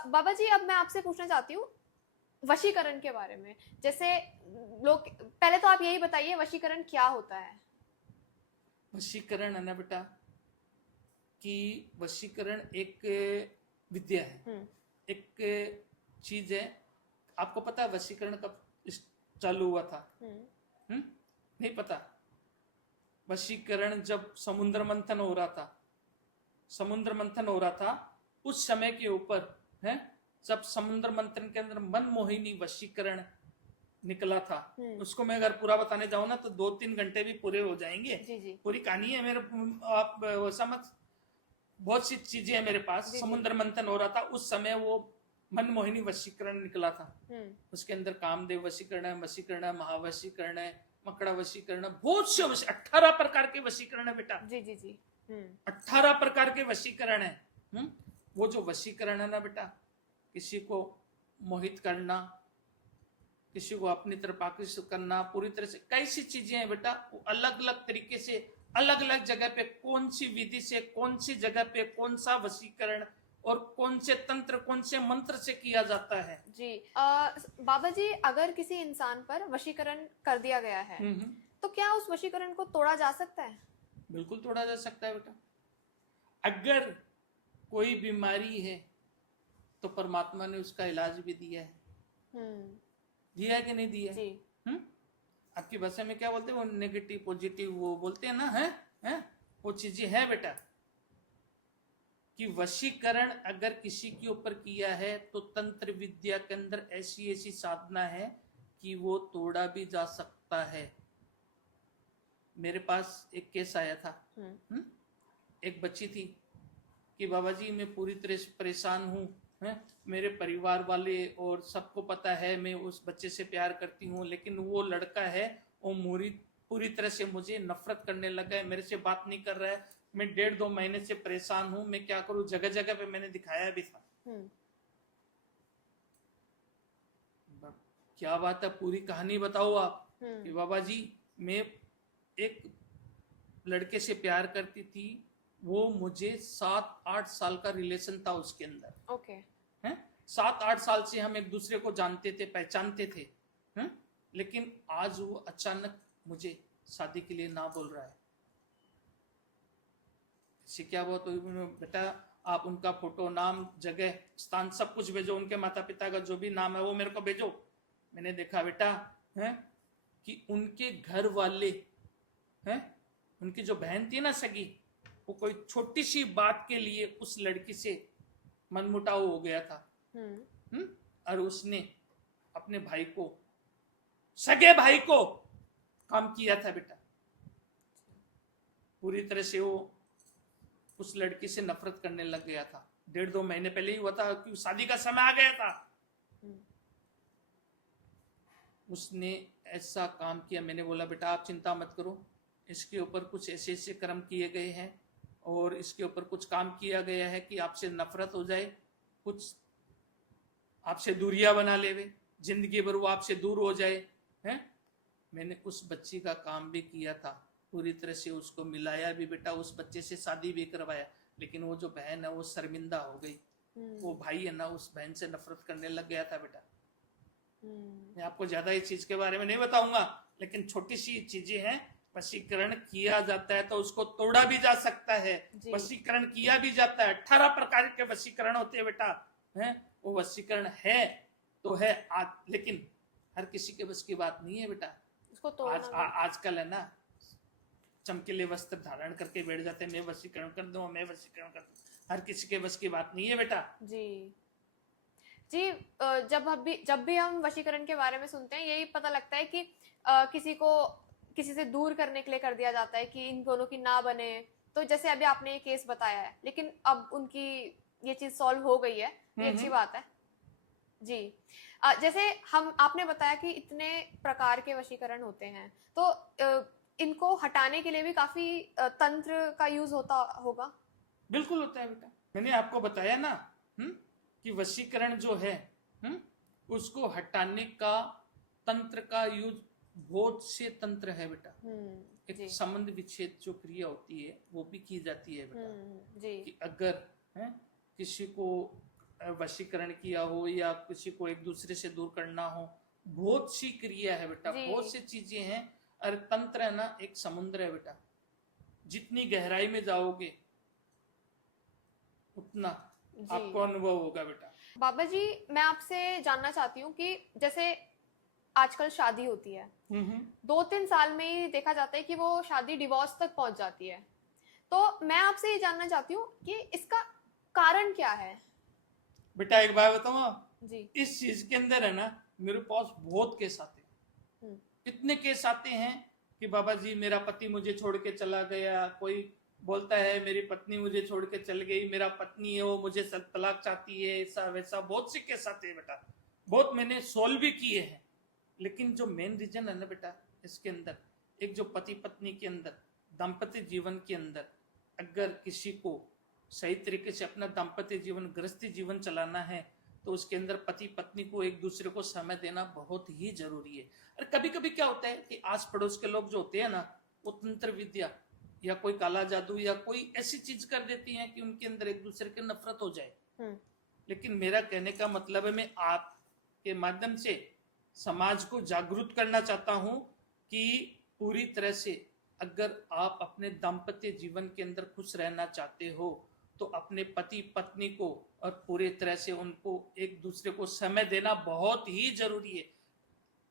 बाबा जी, अब मैं आपसे पूछना चाहती हूँ वशीकरण के बारे में। जैसे लोग, पहले तो आप यही बताइए, वशीकरण क्या होता है? वशीकरण है ना बेटा, कि वशीकरण एक विद्या है, एक चीज है। आपको पता है वशीकरण कब चालू हुआ था? नहीं पता? वशीकरण जब समुद्र मंथन हो रहा था, उस समय के ऊपर है, जब समुद्र मंथन के अंदर मनमोहिनी वशीकरण निकला था, उसको मैं अगर पूरा बताने जाऊं ना तो 2-3 घंटे भी पूरे हो जाएंगे। जी जी पूरी कहानी है मेरे, आप समझ, बहुत सी चीजें हैं मेरे पास। जी, जी। समुद्र मंथन हो रहा था उस समय, वो मनमोहिनी वशीकरण निकला था। उसके अंदर कामदेव वशीकरण है, महावशीकरण है, मकड़ा वशीकरण है, बहुत से 18 प्रकार के वशीकरण है बेटा। जी जी जी 18 प्रकार के वशीकरण है। वो जो वशीकरण है ना बेटा, किसी को मोहित करना, किसी को अपनी तरफ आकर्षित करना, पूरी तरह से कैसी चीजें हैं बेटा, वो अलग अलग तरीके से, अलग अलग जगह पे, कौन सी विधि से, कौन सी जगह पे, कौन सा वशीकरण और कौन से तंत्र, कौन से मंत्र से किया जाता है। जी। बाबा जी, अगर किसी इंसान पर वशीकरण कर दिया गया है तो क्या उस वशीकरण को तोड़ा जा सकता है? बिल्कुल तोड़ा जा सकता है बेटा। अगर कोई बीमारी है तो परमात्मा ने उसका इलाज भी दिया है। दिया है कि नहीं दिया है? जी। आपकी भाषा में क्या बोलते हैं, वो नेगेटिव पॉजिटिव वो बोलते हैं ना, है? वो चीजें है बेटा, कि वशीकरण अगर किसी के ऊपर किया है तो तंत्र विद्या के अंदर ऐसी ऐसी साधना है कि वो तोड़ा भी जा सकता है। मेरे पास एक केस आया था। एक बच्ची थी कि बाबा जी मैं पूरी तरह से परेशान हूँ, मेरे परिवार वाले और सबको पता है मैं उस बच्चे से प्यार करती हूँ, लेकिन वो लड़का है वो पूरी तरह से मुझे नफरत करने लगा है, मेरे से बात नहीं कर रहा है, मैं 1.5-2 महीने से परेशान हूँ, मैं क्या करूँ। जगह जगह पे मैंने दिखाया भी था। क्या बात है, पूरी कहानी बताओ आप कि बाबा जी मैं एक लड़के से प्यार करती थी, वो मुझे 7-8 साल का रिलेशन था उसके अंदर। ओके। हैं, 7-8 साल से हम एक दूसरे को जानते थे, पहचानते थे, हैं? लेकिन आज वो अचानक मुझे शादी के लिए ना बोल रहा है। इससे क्या हुआ, तो बेटा आप उनका फोटो, नाम, जगह, स्थान सब कुछ भेजो, उनके माता पिता का जो भी नाम है वो मेरे को भेजो। मैंने देखा बेटा है कि उनके घर वाले हैं, उनकी जो बहन थी ना सगी, वो कोई छोटी सी बात के लिए उस लड़की से मनमुटाव हो गया था। और उसने अपने भाई को, सगे भाई को काम किया था बेटा। पूरी तरह से वो उस लड़की से नफरत करने लग गया था। 1.5-2 महीने पहले ही हुआ था कि शादी का समय आ गया था। उसने ऐसा काम किया। मैंने बोला बेटा आप चिंता मत करो, इसके ऊपर कुछ ऐसे ऐसे कर्म किए गए हैं और इसके ऊपर कुछ काम किया गया है कि आपसे नफरत हो जाए, कुछ आपसे दूरियां बना लेवे, जिंदगी भर वो आपसे दूर हो जाए, हैं? मैंने उस बच्ची का काम भी किया था, पूरी तरह से उसको मिलाया भी बेटा, उस बच्चे से शादी भी करवाया। लेकिन वो जो बहन है वो शर्मिंदा हो गई, वो भाई है ना उस बहन से नफरत करने लग गया था बेटा। मैं आपको ज्यादा इस चीज के बारे में नहीं बताऊंगा, लेकिन छोटी सी चीजें हैं। वशीकरण किया जाता है तो उसको तोड़ा भी जा सकता है, वशीकरण किया भी जाता है। 18 प्रकार के वशीकरण होते हैं बेटा, हैं? वो वशीकरण है तो है आज, लेकिन हर किसी के बस की बात नहीं है बेटा। उसको तोड़ना आजकल है ना, चमकीले वस्त्र धारण करके बैठ जाते हैं, मैं वशीकरण कर दूं, मैं वशीकरण कर दूं। हर किसी के बस की बात नहीं है बेटा। जी जी। जब भी हम वशीकरण के बारे में सुनते हैं, यही पता लगता है कि किसी को किसी से दूर करने के लिए कर दिया जाता है कि इन दोनों की ना बने। तो जैसे अभी आपने ये केस बताया है, लेकिन अब उनकी ये चीज सॉल्व हो गई है, ये अच्छी बात है। जी। जैसे आपने बताया कि इतने प्रकार के वशीकरण होते हैं, तो इनको हटाने के लिए भी काफी तंत्र का यूज होता होगा। बिल्कुल होता है बेटा। मैंने आपको बताया ना कि वशीकरण जो है उसको हटाने का तंत्र का यूज बहुत से तंत्र है बेटा। एक संबंध विच्छेद जो क्रिया होती है वो भी की जाती है बेटा। जी। कि अगर किसी को वशीकरण किया हो या किसी को एक दूसरे से दूर करना हो, बहुत सी क्रिया है बेटा, बहुत सी चीजें हैं। और तंत्र है ना एक समुद्र है बेटा, जितनी गहराई में जाओगे उतना आपको अनुभव होगा बेटा। बाबा जी, मैं आपसे जानना चाहती हूँ कि जैसे आजकल शादी होती है, 2-3 साल में ही देखा जाता है कि वो शादी डिवोर्स तक पहुंच जाती है। तो मैं आपसे ये जानना चाहती हूँ कि इसका कारण क्या है? बेटा एक बात बताऊं, जी। इस चीज के अंदर है ना, मेरे पास बहुत केस आते हैं, इतने केस आते हैं कि बाबा जी मेरा पति मुझे छोड़ के चला गया, कोई बोलता है मेरी पत्नी मुझे छोड़ के चल गई, मेरा पत्नी है वो मुझे तलाक चाहती है, ऐसा वैसा, बहुत से केस आते हैं बेटा, बहुत मैंने सोल्व भी किए हैं। लेकिन जो मेन रीजन है ना बेटा इसके अंदर, एक जो पति पत्नी के अंदर दाम्पत्य जीवन के अंदर अगर किसी को सही तरीके से अपना दाम्पत्य जीवन गृहस्थी जीवन चलाना है तो उसके अंदर पति पत्नी को एक दूसरे को समय देना बहुत ही जरूरी है। और कभी कभी क्या होता है कि आस पड़ोस के लोग जो होते हैं ना, वो तंत्र विद्या या कोई काला जादू या कोई ऐसी चीज कर देती हैं कि उनके अंदर एक दूसरे की नफरत हो जाए। लेकिन मेरा कहने का मतलब है, मैं आपके माध्यम से समाज को जागरूक करना चाहता हूं कि पूरी तरह से अगर आप अपने दाम्पत्य जीवन के अंदर खुश रहना चाहते हो तो अपने पति पत्नी को और पूरी तरह से उनको एक दूसरे को समय देना बहुत ही जरूरी है।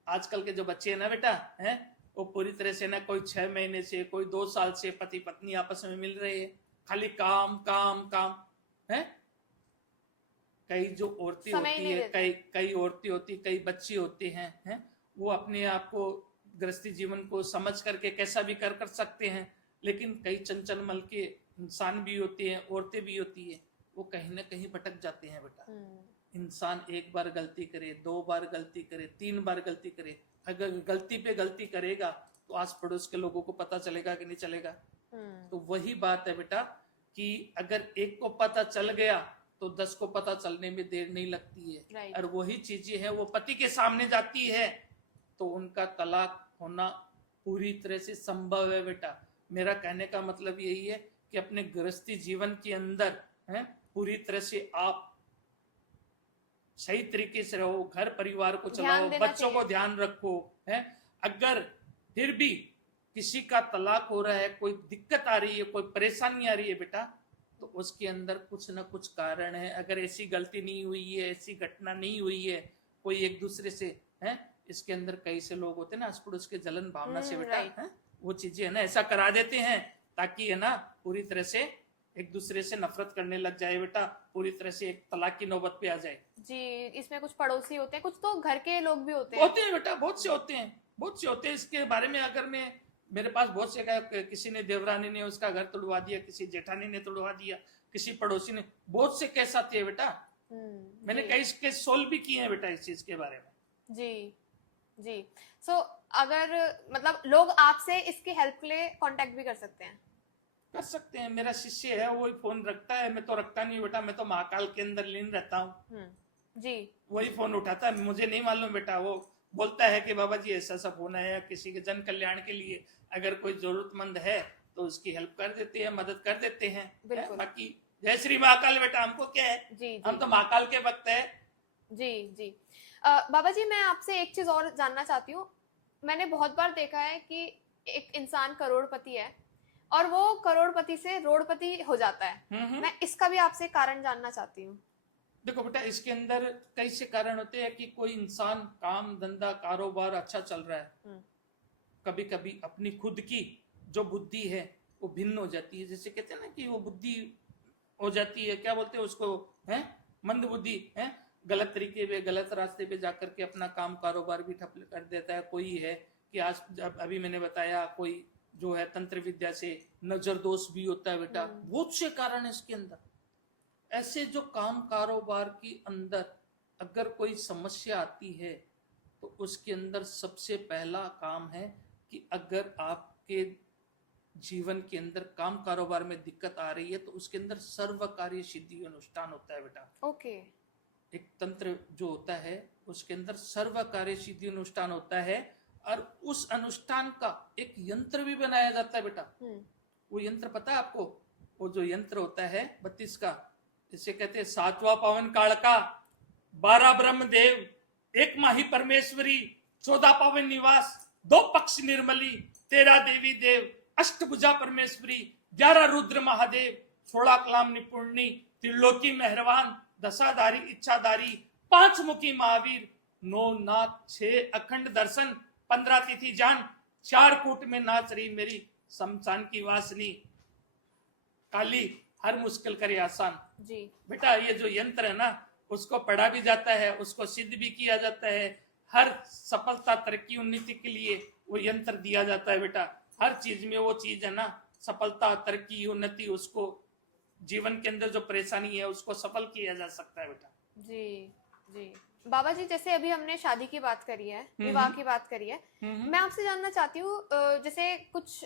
आजकल के जो बच्चे हैं ना बेटा, हैं वो पूरी तरह से ना, कोई 6 महीने से, कोई 2 साल से पति पत्नी आपस में मिल रहे हैं, खाली काम काम काम है। कई जो औरतें होती है, कई औरतें होती, कई बच्चे होते हैं, वो अपने आप को गृहस्थी जीवन को समझ करके कैसा भी कर सकते हैं, लेकिन कई चंचल मन के इंसान भी होते हैं, औरतें भी होती है, वो कहीं ना कहीं भटक जाते हैं बेटा। इंसान एक बार गलती करे, 2 बार गलती करे, 3 बार गलती करे, अगर गलती पे गलती करेगा तो आस पड़ोस के लोगों को पता चलेगा कि नहीं चलेगा। तो वही बात है बेटा कि अगर एक को पता चल गया तो 10 को पता चलने में देर नहीं लगती है। और वही चीजें हैं वो पति के सामने जाती है तो उनका तलाक होना पूरी तरह से संभव है बेटा। मेरा कहने का मतलब यही है कि अपने गृहस्थी जीवन के अंदर पूरी तरह से आप सही तरीके से रहो, घर परिवार को चलाओ, बच्चों को ध्यान रखो, है। अगर फिर भी किसी का तलाक हो रहा है, कोई दिक्कत आ रही है, कोई परेशानी आ रही है बेटा, तो उसके अंदर कुछ ना कुछ कारण है। अगर ऐसी गलती नहीं हुई है, ऐसी घटना नहीं हुई है, कोई एक दूसरे से है, इसके अंदर कई से लोग होते हैं ना आस पड़ोस के जलन भावना से बेटा, है, वो चीजें है ना ऐसा करा देते हैं ताकि है ना पूरी तरह से एक दूसरे से नफरत करने लग जाए बेटा, पूरी तरह से एक तलाक की नौबत पे आ जाए। जी, इसमें कुछ पड़ोसी होते हैं, कुछ तो घर के लोग भी होते हैं बेटा, बहुत से होते हैं, बहुत से होते हैं। इसके बारे में अगर मैं, मेरे पास बहुत से, किसी ने देवरानी ने उसका घर तोड़वा दिया, किसी जेठानी ने तोड़वा दिया, किसी पड़ोसी ने, बहुत से केस आते हैं बेटा। मैंने कई केस सोल्व भी किए हैं बेटा इस चीज के बारे में। जी जी। सो अगर मतलब लोग आपसे इसकी हेल्प के लिए कांटेक्ट भी कर सकते हैं? कर सकते हैं। मेरा शिष्य है वही फोन रखता है, मैं तो रखता नहीं बेटा, मैं तो महाकाल के अंदर लीन रहता हूँ। जी। वही फोन उठाता है, मुझे नहीं मालूम बेटा, वो बोलता है कि बाबा जी ऐसा सा फोन है, किसी के जन कल्याण के लिए अगर कोई जरूरतमंद है तो उसकी हेल्प कर देते हैं, मदद कर देते हैं। बाकी जय श्री महाकाल बेटा, हमको क्या है, जी, हम तो महाकाल के भक्त है। जी जी। बाबा जी मैं आपसे एक चीज और जानना चाहती हूँ। मैंने बहुत बार देखा है कि एक इंसान करोड़पति है और वो करोड़पति से रोड़पति हो जाता है। मैं इसका भी आपसे कारण जानना चाहती हूँ। देखो बेटा, इसके अंदर कई से कारण होते हैं कि कोई इंसान काम धंधा कारोबार अच्छा चल रहा है, कभी कभी अपनी खुद की जो बुद्धि है वो भिन्न हो जाती है। जैसे कहते हैं ना कि वो बुद्धि हो जाती है, क्या बोलते हैं उसको, है मंद बुद्धि, है गलत तरीके पे गलत रास्ते पे जाकर के अपना काम कारोबार भी ठप कर देता है। कोई है कि आज अभी मैंने बताया, कोई जो है तंत्र विद्या से नजर दोष भी होता है बेटा। बहुत से कारण है इसके अंदर। ऐसे जो काम कारोबार के अंदर अगर कोई समस्या आती है तो उसके अंदर सबसे पहला काम है कि अगर आपके जीवन के अंदर काम कारोबार में दिक्कत आ रही है तो उसके अंदर सर्व कार्य सिद्धि अनुष्ठान होता है बेटा। ओके। एक तंत्र जो होता है उसके अंदर सर्व कार्य सिद्धि अनुष्ठान होता है और उस अनुष्ठान का एक यंत्र भी बनाया जाता है बेटा। वो यंत्र पता है आपको? वो जो यंत्र होता है 32 का, इसे कहते हैं 7वां पावन काल का, 12 ब्रह्म देव, 1 माही परमेश्वरी, 14 पावन निवास, 2 पक्ष निर्मली, 13 देवी देव, अष्टभुजा परमेश्वरी, 11 रुद्र महादेव, 16 कलाम निपुणी, त्रिलोकी मेहरबान, दशाधारी इच्छाधारी, 5 मुखी महावीर, 9 नाथ, 6 अखंड दर्शन, 15 तिथि जान, 4 कूट में नाच रही मेरी शमशान की वासनी, काली हर मुश्किल करे आसान। जी बेटा ये जो यंत्र है ना, उसको पढ़ा भी जाता है, उसको सिद्ध भी किया जाता है। हर सफलता, तरक्की, उन्नति के लिए वो यंत्र दिया जाता है बेटा। हर चीज में वो चीज है ना, सफलता, तरक्की, उन्नति, उसको जीवन के अंदर जो परेशानी है उसको सफल किया जा सकता है बेटा। जी जी। बाबा जी, जैसे अभी हमने शादी की बात करी है, विवाह की बात करी है, मैं आपसे जानना चाहती हूँ, जैसे कुछ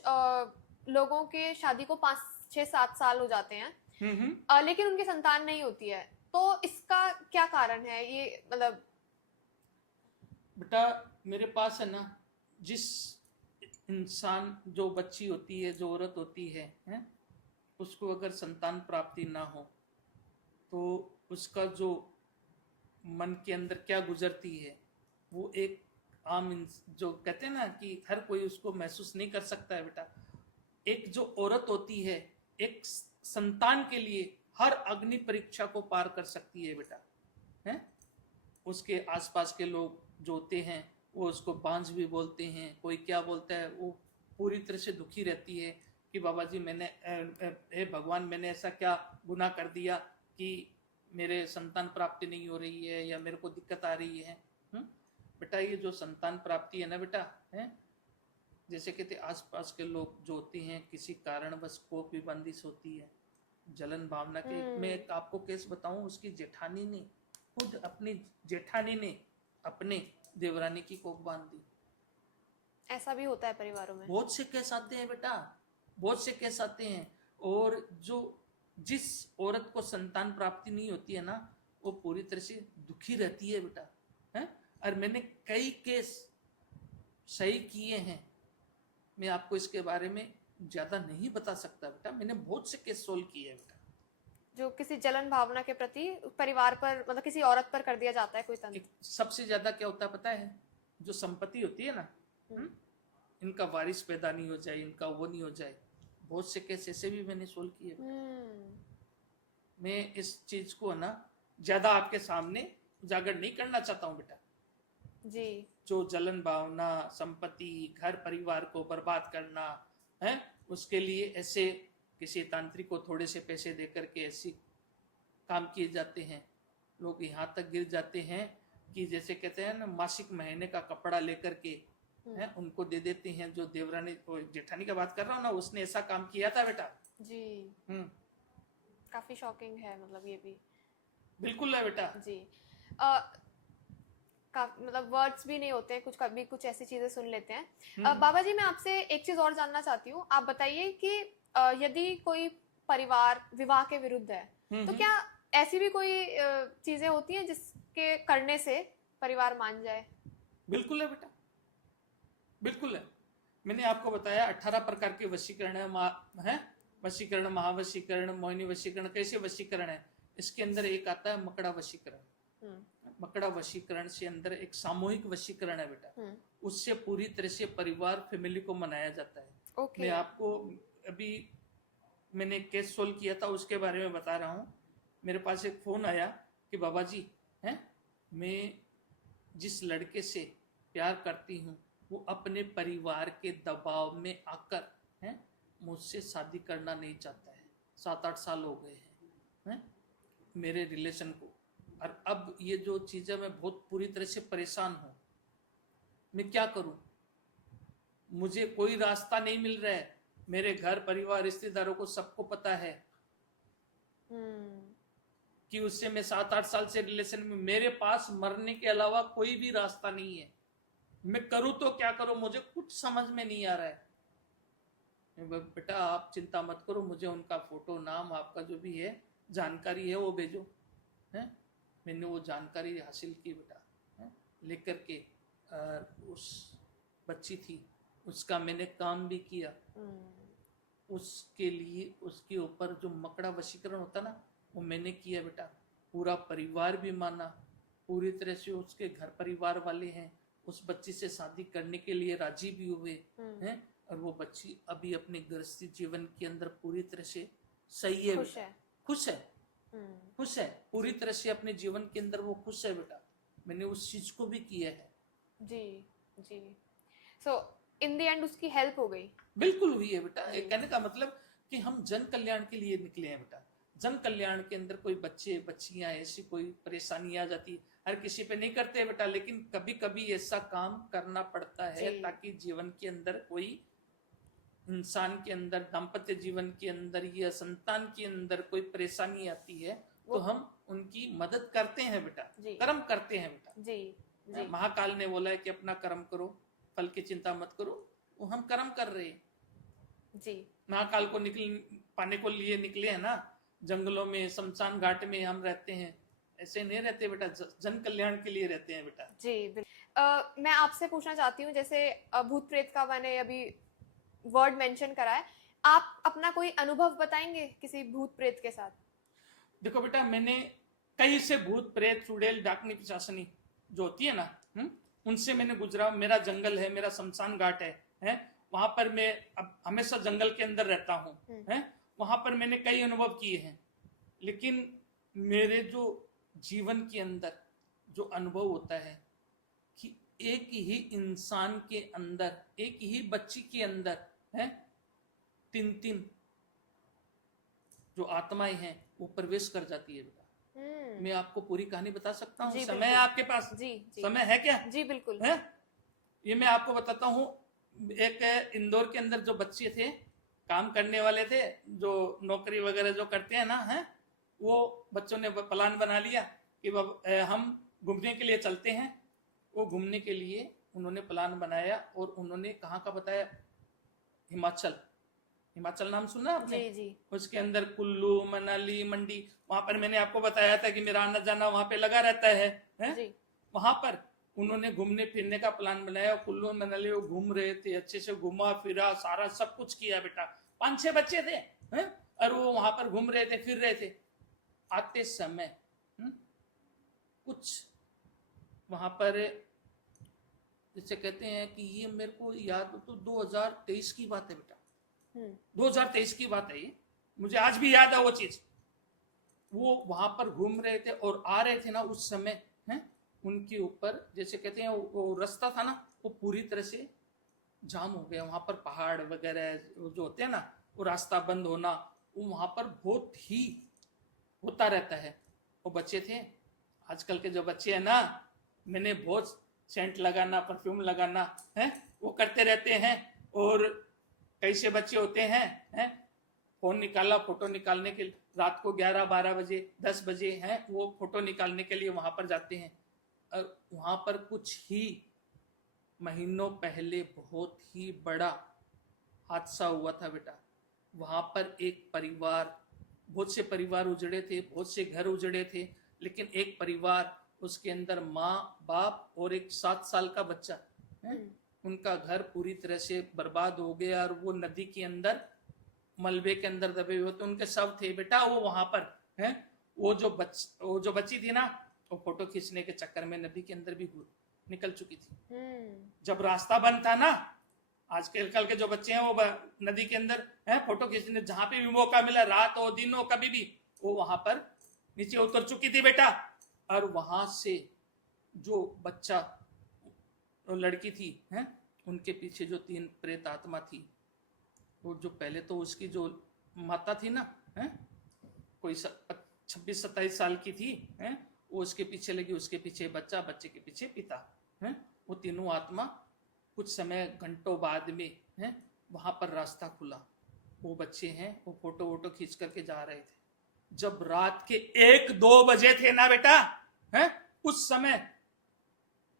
लोगों के शादी को 5-6-7 साल हो जाते हैं, लेकिन उनकी संतान नहीं होती है, तो इसका क्या कारण है? ये मतलब बेटा मेरे पास है ना, जिस इंसान, जो बच्ची होती है, जो औरत होती है, उसको अगर संतान प्राप्ति ना हो तो उसका जो मन के अंदर क्या गुजरती है वो एक आम जो कहते हैं ना कि हर कोई उसको महसूस नहीं कर सकता है बेटा। एक जो औरत होती है, एक संतान के लिए हर अग्नि परीक्षा को पार कर सकती है बेटा, है। उसके आसपास के लोग जो होते हैं वो उसको बांझ भी बोलते हैं, कोई क्या बोलता है, वो पूरी तरह से दुखी रहती है कि बाबा जी मैंने, हे भगवान, मैंने ऐसा क्या गुनाह कर दिया कि मेरे संतान प्राप्ति नहीं हो रही है या मेरे को दिक्कत आ रही है। बेटा ये जो संतान प्राप्ति है ना बेटा, है, जैसे कहते आसपास के लोग जो होते हैं, किसी कारणवश कोप भी बंदिश होती है, जलन भावना के। मैं एक आपको केस बताऊं, उसकी जेठानी ने, खुद अपनी जेठानी ने अपने देवरानी की कोख बांध दी। ऐसा भी होता है परिवारों में? बहुत से केस आते हैं बेटा, बहुत से केस आते हैं। और जो जिस औरत को संतान प्राप्ति नहीं होती है ना, वो पूरी तरह से दुखी रहती है बेटा, है। और मैंने कई केस सही किए हैं, मैं आपको इसके बारे में ज्यादा नहीं बता सकता बेटा, मैंने बहुत से केस सोल्व किए हैं बेटा। जो किसी जलन भावना के प्रति परिवार पर, मतलब किसी औरत पर कर दिया जाता है कोई तंत्र। सबसे ज्यादा क्या होता है पता है? जो संपत्ति होती है ना, इनका वारिस पैदा नहीं हो जाए, इनका वो नहीं हो जाए, बहुत से केस ऐसे भी मैंने सोल्व किए। मैं इस चीज को ना ज्यादा आपके सामने उजागर नहीं करना चाहता हूँ बेटा जी। जो जलन भावना, संपत्ति, घर परिवार को बर्बाद करना है, उसके लिए ऐसे किसी तांत्रिक को थोड़े से पैसे देकर के ऐसी काम किए जाते हैं। लोग यहाँ तक गिर जाते हैं कि जैसे कहते हैं ना, मासिक महीने का कपड़ा लेकर के है उनको दे देते हैं। जो देवरानी, जेठानी का बात कर रहा हूँ ना, उसने ऐसा काम किया था बेटा जी। काफी शॉकिंग है, मतलब ये भी बिल्कुल है बेटा जी। मतलब वर्ड्स भी नहीं होते हैं, कुछ कभी कुछ ऐसी चीजें सुन लेते हैं। बाबा जी, मैं आपसे एक चीज और जानना चाहती हूँ। आप बताइए कि यदि कोई परिवार विवाह के विरुद्ध है, तो क्या ऐसी भी कोई चीजें होती हैं जिसके करने से परिवार मान जाए? बिल्कुल है बेटा, बिल्कुल है। मैंने आपको बताया 18 प्रकार के वशीकरण है, वशीकरण, महावशीकरण, मोहिनी वशीकरण, कैसे वशीकरण है। इसके अंदर एक आता है मकड़ा वशीकरण। मकड़ा वशीकरण से अंदर एक सामूहिक वशीकरण है बेटा, उससे पूरी तरह से परिवार, फैमिली को मनाया जाता है। मैं आपको अभी मैंने केस सोल्व किया था उसके बारे में बता रहा हूँ। मेरे पास एक फोन आया कि बाबा जी हैं, मैं जिस लड़के से प्यार करती हूँ वो अपने परिवार के दबाव में आकर हैं मुझसे शादी करना नहीं चाहता है। 7-8 साल हो गए हैं मेरे रिलेशन को, और अब ये जो चीज़ें, मैं बहुत पूरी तरह से परेशान हूँ। मैं क्या करूँ? मुझे कोई रास्ता नहीं मिल रहा है। मेरे घर परिवार, रिश्तेदारों को सबको पता है कि उससे मैं 7-8 साल से रिलेशन में, मेरे पास मरने के अलावा कोई भी रास्ता नहीं है। मैं करूँ तो क्या करूँ, मुझे कुछ समझ में नहीं आ रहा है। बेटा आप चिंता मत करो, मुझे उनका फोटो, नाम, आपका जो भी है जानकारी है वो भेजो। है, मैंने वो जानकारी हासिल की बेटा, लेकर के उस बच्ची थी, उसका मैंने काम भी किया। उसके लिए उसके ऊपर जो मकड़ा वशीकरण होता ना, वो मैंने किया बेटा। पूरा परिवार भी माना, पूरी तरह से उसके घर परिवार वाले हैं उस बच्ची से शादी करने के लिए राजी भी हुए हैं। और वो बच्ची अभी अपने गृहस्थी जीवन के अंदर पूरी तरह से सही है, खुश है, खुश है पूरी तरह से अपने जीवन के अंदर वो खुश है बेटा। मैंने उस चीज को भी किया है जी जी। सो इन द एंड उसकी हेल्प हो गई? बिल्कुल हुई है बेटा। कहने का मतलब कि हम जन कल्याण के लिए निकले हैं बेटा। जन कल्याण के अंदर कोई बच्चे बच्चियां ऐसी कोई परेशानी आ जाती, हर किसी पे नहीं करते बेटा, लेकिन कभी कभी ऐसा काम करना पड़ता है जी। ताकि जीवन के अंदर कोई इंसान के अंदर, दाम्पत्य जीवन के अंदर या संतान के अंदर कोई परेशानी आती है तो वो- हम उनकी मदद करते हैं बेटा, जी कर्म करते हैं बेटा। जी जी महाकाल ने बोला है कि अपना कर्म करो, फल की चिंता मत करो, वो हम कर्म कर रहे हैं। जी महाकाल को पाने को लिए निकले हैं ना, जंगलों में, शमशान घाट में हम रहते हैं, ऐसे नहीं रहते बेटा, जन कल्याण के लिए रहते हैं बेटा। जी मैं आपसे पूछना चाहती हूँ, जैसे भूत प्रेत का मैंने अभी वर्ड मेंशन करा है, आप अपना कोई अनुभव बताएंगे किसी भूत प्रेत के साथ? देखो बेटा, मैंने कई से भूत प्रेत चुड़ैल डाकनी पिशाचनी जो होती है ना, उनसे मैंने गुजरा। मेरा जंगल है, मेरा शमशान घाट है, वहां पर मैं अब हमेशा जंगल के अंदर रहता हूँ, है वहां पर मैंने कई अनुभव किए हैं। लेकिन मेरे जो जीवन के अंदर जो अनुभव होता है कि एक ही इंसान के अंदर, एक ही बच्ची के अंदर है 3 जो आत्माएं हैं वो प्रवेश कर जाती है बेटा। मैं आपको पूरी कहानी बता सकता हूँ, जी, समय है बिल्कुल। आपके पास? जी जी समय है क्या? जी बिल्कुल है, ये मैं आपको बताता हूँ। एक इंदौर के अंदर जो बच्चे थे, काम करने वाले थे, जो नौकरी वगैरह जो करते हैं ना, है वो बच्चों ने प्लान बना लिया कि हम घूमने के लिए चलते हैं। वो घूमने के लिए उन्होंने प्लान बनाया और उन्होंने कहाँ का बताया? हिमाचल। हिमाचल नाम सुना आपने? जी जी उसके अंदर कुल्लू, मनाली, मंडी, वहां पर मैंने आपको बताया था कि मेरा आना जाना वहां पे लगा रहता है? जी वहां पर उन्होंने घूमने फिरने का प्लान बनाया। कुल्लू मनाली वो घूम रहे थे, अच्छे से घुमा फिरा, सारा सब कुछ किया बेटा। 5-6 बच्चे थे, हैं? और वो वहां पर घूम रहे थे, फिर रहे थे। आते समय कुछ वहां पर, जैसे कहते हैं कि ये मेरे को याद तो 2023 की बात है बेटा, 2023 की बात है ये, मुझे आज भी याद है वो चीज। वो वहां पर घूम रहे थे और आ रहे थे ना, उस समय है उनके ऊपर, जैसे कहते हैं वो रास्ता था ना, वो पूरी तरह से जाम हो गया। वहां पर पहाड़ वगैरह जो होते हैं ना, वो रास्ता बंद होना, वो वहां पर बहुत ही होता रहता है। वो बच्चे थे, आजकल के जो बच्चे हैं ना, मैंने बहुत सेंट लगाना, परफ्यूम लगाना है वो करते रहते हैं। और कैसे बच्चे होते हैं, फोन निकाला, फोटो निकालने के रात को 11-12 बजे 10 बजे हैं, वो फोटो निकालने के लिए वहां पर जाते हैं। और वहां पर कुछ ही महीनों पहले बहुत ही बड़ा हादसा हुआ था बेटा। वहां पर एक परिवार, बहुत से परिवार उजड़े थे, बहुत से घर उजड़े थे, लेकिन एक परिवार, उसके अंदर माँ, बाप और एक 7 साल का बच्चा है, उनका घर पूरी तरह से बर्बाद हो गया। और वो नदी के अंदर, मलबे के अंदर दबे हुए थे, उनके शव थे बेटा। वो वहां पर है, वो जो बच्ची थी ना, वो फोटो खींचने के चक्कर में नदी के अंदर भी निकल चुकी थी। जब रास्ता बंद था ना, आजकल कल के जो बच्चे हैं वो नदी के अंदर है फोटो खींचने, जहां पे भी मौका मिला, रात हो दिन हो कभी भी, वो वहां पर नीचे उतर चुकी थी बेटा। और वहां से जो बच्चा, लड़की थी है, उनके पीछे जो 3 प्रेत आत्मा थी, वो जो पहले तो उसकी जो माता थी ना, है कोई 26-27 साल की थी, है वो उसके पीछे लगी, उसके पीछे बच्चा, बच्चे के पीछे पिता, है वो तीनों आत्मा कुछ समय, घंटों बाद में है वहां पर रास्ता खुला। वो बच्चे हैं, वो फोटो वोटो खींच करके जा रहे थे। जब रात के 1-2 बजे थे ना बेटा, है उस समय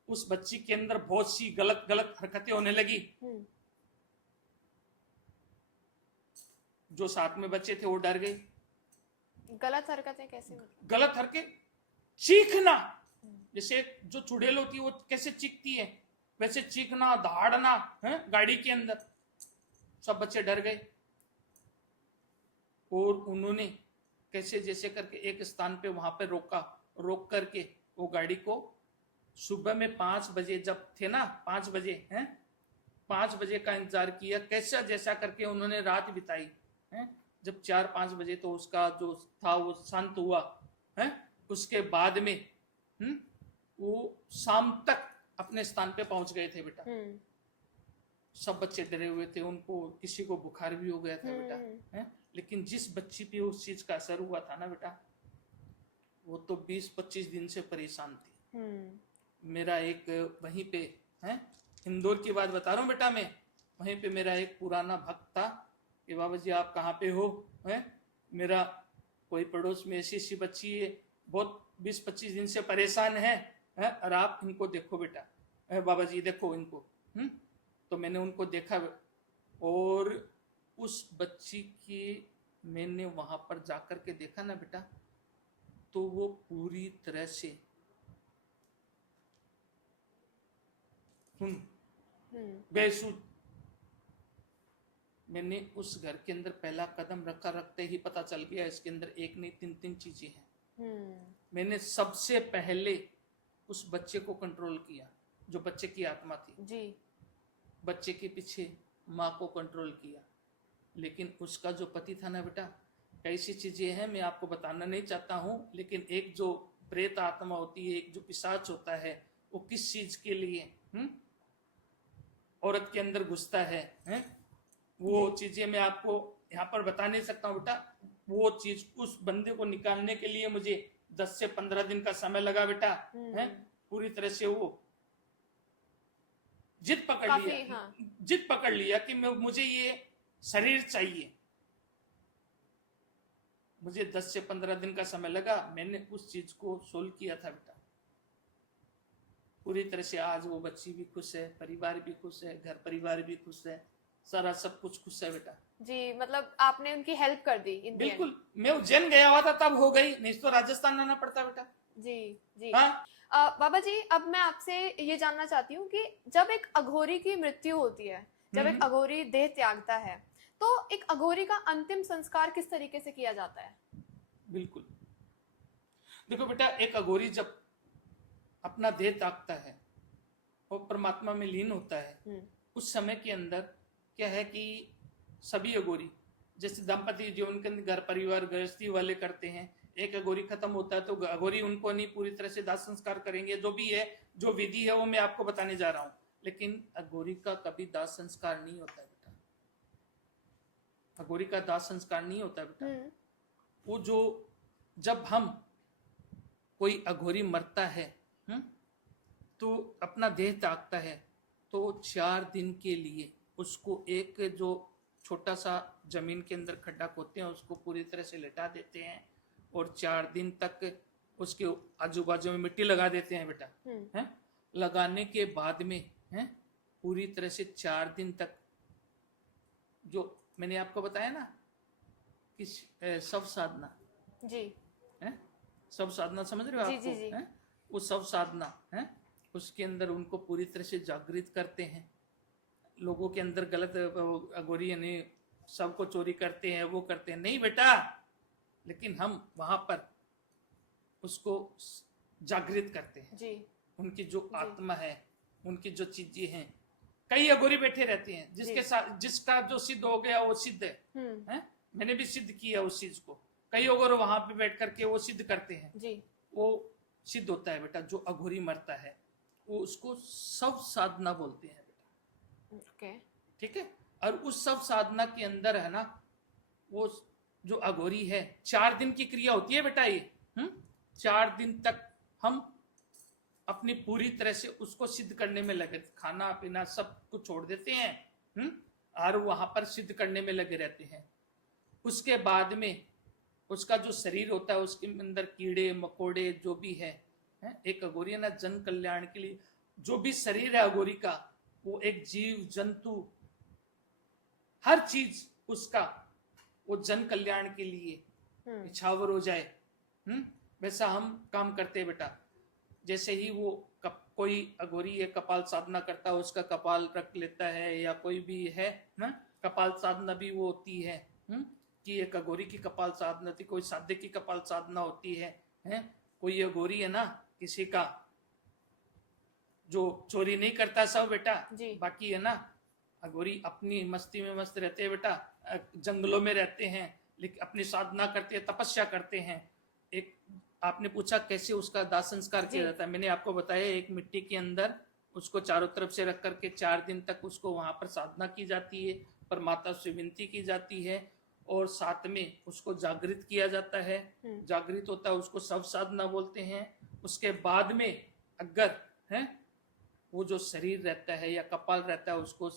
उस बच्ची के अंदर बहुत सी गलत गलत हरकतें होने लगी। जो साथ में बच्चे थे वो डर गए। गलत हरकतें कैसे? मतलब गलत हरकत, चीखना, जैसे जो चुड़ैल होती है वो कैसे चीखती है, वैसे चीखना, दहाड़ना है गाड़ी के अंदर। सब बच्चे डर गए और उन्होंने कैसे जैसे करके एक स्थान पे वहां पे रोक करके वो गाड़ी को, सुबह में 5 बजे जब थे ना, 5 बजे हैं, 5 बजे का इंतजार किया, कैसा जैसा करके उन्होंने रात बिताई है। जब 4-5 बजे तो उसका जो था वो शांत हुआ है। उसके बाद में वो शाम तक अपने स्थान पे पहुंच गए थे बेटा। सब बच्चे डरे हुए थे, उनको किसी को बुखार भी हो गया था बेटा, है? लेकिन जिस बच्ची पे उस चीज का असर हुआ था ना बेटा, वो तो 20-25 दिन से परेशान थी। मेरा एक वहीं पे है, इंदौर की बात बता रहा हूँ बेटा मैं, वहीं पे मेरा एक पुराना भक्त था कि बाबा जी आप कहाँ पे हो, है? मेरा कोई पड़ोस में ऐसी ऐसी बच्ची है, बहुत 20-25 दिन से परेशान है, और आप इनको देखो बेटा, बाबा जी देखो इनको। तो मैंने उनको देखा और उस बच्ची की मैंने वहां पर जाकर के देखा ना बेटा, तो वो पूरी तरह से बेसुध। मैंने उस घर के अंदर पहला कदम रखते ही पता चल गया इसके अंदर एक नहीं 3 चीजें हैं। मैंने सबसे पहले उस बच्चे को कंट्रोल किया, जो बच्चे की आत्मा थी जी। बच्चे के पीछे माँ को कंट्रोल किया, लेकिन उसका जो पति था ना बेटा, कैसी चीजें हैं मैं आपको बताना नहीं चाहता हूँ, लेकिन एक जो प्रेत आत्मा होती है, एक जो पिशाच होता है, वो किस चीज के लिए औरत के अंदर घुसता है? वो चीजें मैं आपको यहाँ पर बता नहीं सकता हूँ बेटा। वो चीज उस बंदे को निकालने के लिए मुझे 10 से 15 दिन का समय लगा बेटा, है? पूरी तरह से वो जिद पकड़ लिया, हाँ। जिद पकड़ लिया कि मुझे ये शरीर चाहिए। मुझे 10 से 15 दिन का समय लगा, मैंने उस चीज को सोल्व किया था बेटा। पूरी तरह से आज वो बच्ची भी खुश है, परिवार भी खुश है, घर परिवार भी खुश है, सारा सब कुछ खुश है बेटा जी। मतलब आपने उनकी हेल्प कर दी? बिल्कुल, मैं उज्जैन गया हुआ था तब हो गई, नहीं तो राजस्थान आना पड़ता बेटा जी जी। हाँ? बाबा जी, अब मैं आपसे ये जानना चाहती हूँ कि जब एक अघोरी की मृत्यु होती है, जब एक अघोरी देह त्यागता है, तो एक अघोरी का अंतिम संस्कार किस तरीके से किया जाता है? बिल्कुल, देखो बेटा, एक अघोरी जब अपना देह त्यागता है और परमात्मा में लीन होता है, उस समय के अंदर क्या है कि सभी अघोरी जैसे दाम्पत्य जीवन के घर परिवार गृहस्थी वाले करते हैं, एक अघोरी खत्म होता है तो अघोरी उनको नहीं पूरी तरह से दाह संस्कार करेंगे, जो भी है, जो विधि है वो मैं आपको बताने जा रहा हूं। लेकिन अघोरी का कभी दाह संस्कार नहीं होता बेटा, अघोरी का दाह संस्कार नहीं होता बेटा। वो जो जब हम कोई अघोरी मरता है तो अपना देह त्यागता है, तो 4 दिन के लिए उसको एक जो छोटा सा जमीन के अंदर खड्डा खोदते हैं, उसको पूरी तरह से लिटा देते हैं और 4 दिन तक उसके आजू बाजू में मिट्टी लगा देते हैं बेटा, है? लगाने के बाद में है पूरी तरह से 4 दिन तक जो मैंने आपको बताया ना कि सब साधना जी है, सब साधना समझ रहे हो आपको? है वो सब साधना है, उसके अंदर उनको पूरी तरह से जागृत करते हैं। लोगों के अंदर गलत अघोरी यानी सबको चोरी करते हैं, वो करते हैं, नहीं बेटा, लेकिन हम वहां पर उसको जागृत करते हैं जी। उनकी जो आत्मा है, उनकी जो चीजें हैं, कई अघोरी बैठे रहते हैं जिसके साथ जिसका जो सिद्ध हो गया वो सिद्ध है? मैंने भी सिद्ध किया उस चीज को, कई अघोर वहां पे बैठ करके वो सिद्ध करते हैं जी। वो सिद्ध होता है बेटा। जो अघोरी मरता है वो उसको सब साधना बोलते हैं बेटा, ठीक है? और उस सब साधना के अंदर है ना, वो जो अघोरी है 4 दिन की क्रिया होती है बेटा ये, 4 दिन तक हम अपनी पूरी तरह से उसको सिद्ध करने में लगे, खाना पीना सब कुछ छोड़ देते हैं और वहां पर सिद्ध करने में लगे रहते हैं। उसके बाद में उसका जो शरीर होता है उसके अंदर कीड़े मकोड़े जो भी है, एक अघोरी है ना, जन कल्याण के लिए जो भी शरीर है अघोरी का, वो एक जीव जंतु हर चीज उसका वो जन कल्याण के लिए इच्छावर हो जाए, वैसा हम काम करते हैं बेटा। जैसे ही वो कोई अघोरी है कपाल साधना करता है, उसका कपाल रख लेता है, या कोई भी है ना, कपाल साधना भी वो होती है कि एक अघोरी की कपाल साधना होती, कोई साध्य की कपाल साधना होती है? कोई अघोरी है ना किसी का जो चोरी नहीं करता सब बेटा, बाकी है ना अघोरी अपनी मस्ती में मस्त रहते हैं बेटा, जंगलों में रहते हैं, लेकिन अपनी साधना करते हैं, तपस्या करते हैं। एक आपने पूछा कैसे उसका दाह संस्कार किया जाता है, मैंने आपको बताया एक मिट्टी के अंदर उसको चारों तरफ से रख करके 4 दिन तक उसको वहां पर साधना की जाती है, परमात्मा से विनती की जाती है, और साथ में उसको जागृत किया जाता है। जागृत होता है उसको सब साधना बोलते हैं। उसके बाद में अगर है वो जो शरीर रहता है या कपाल रहता है उसको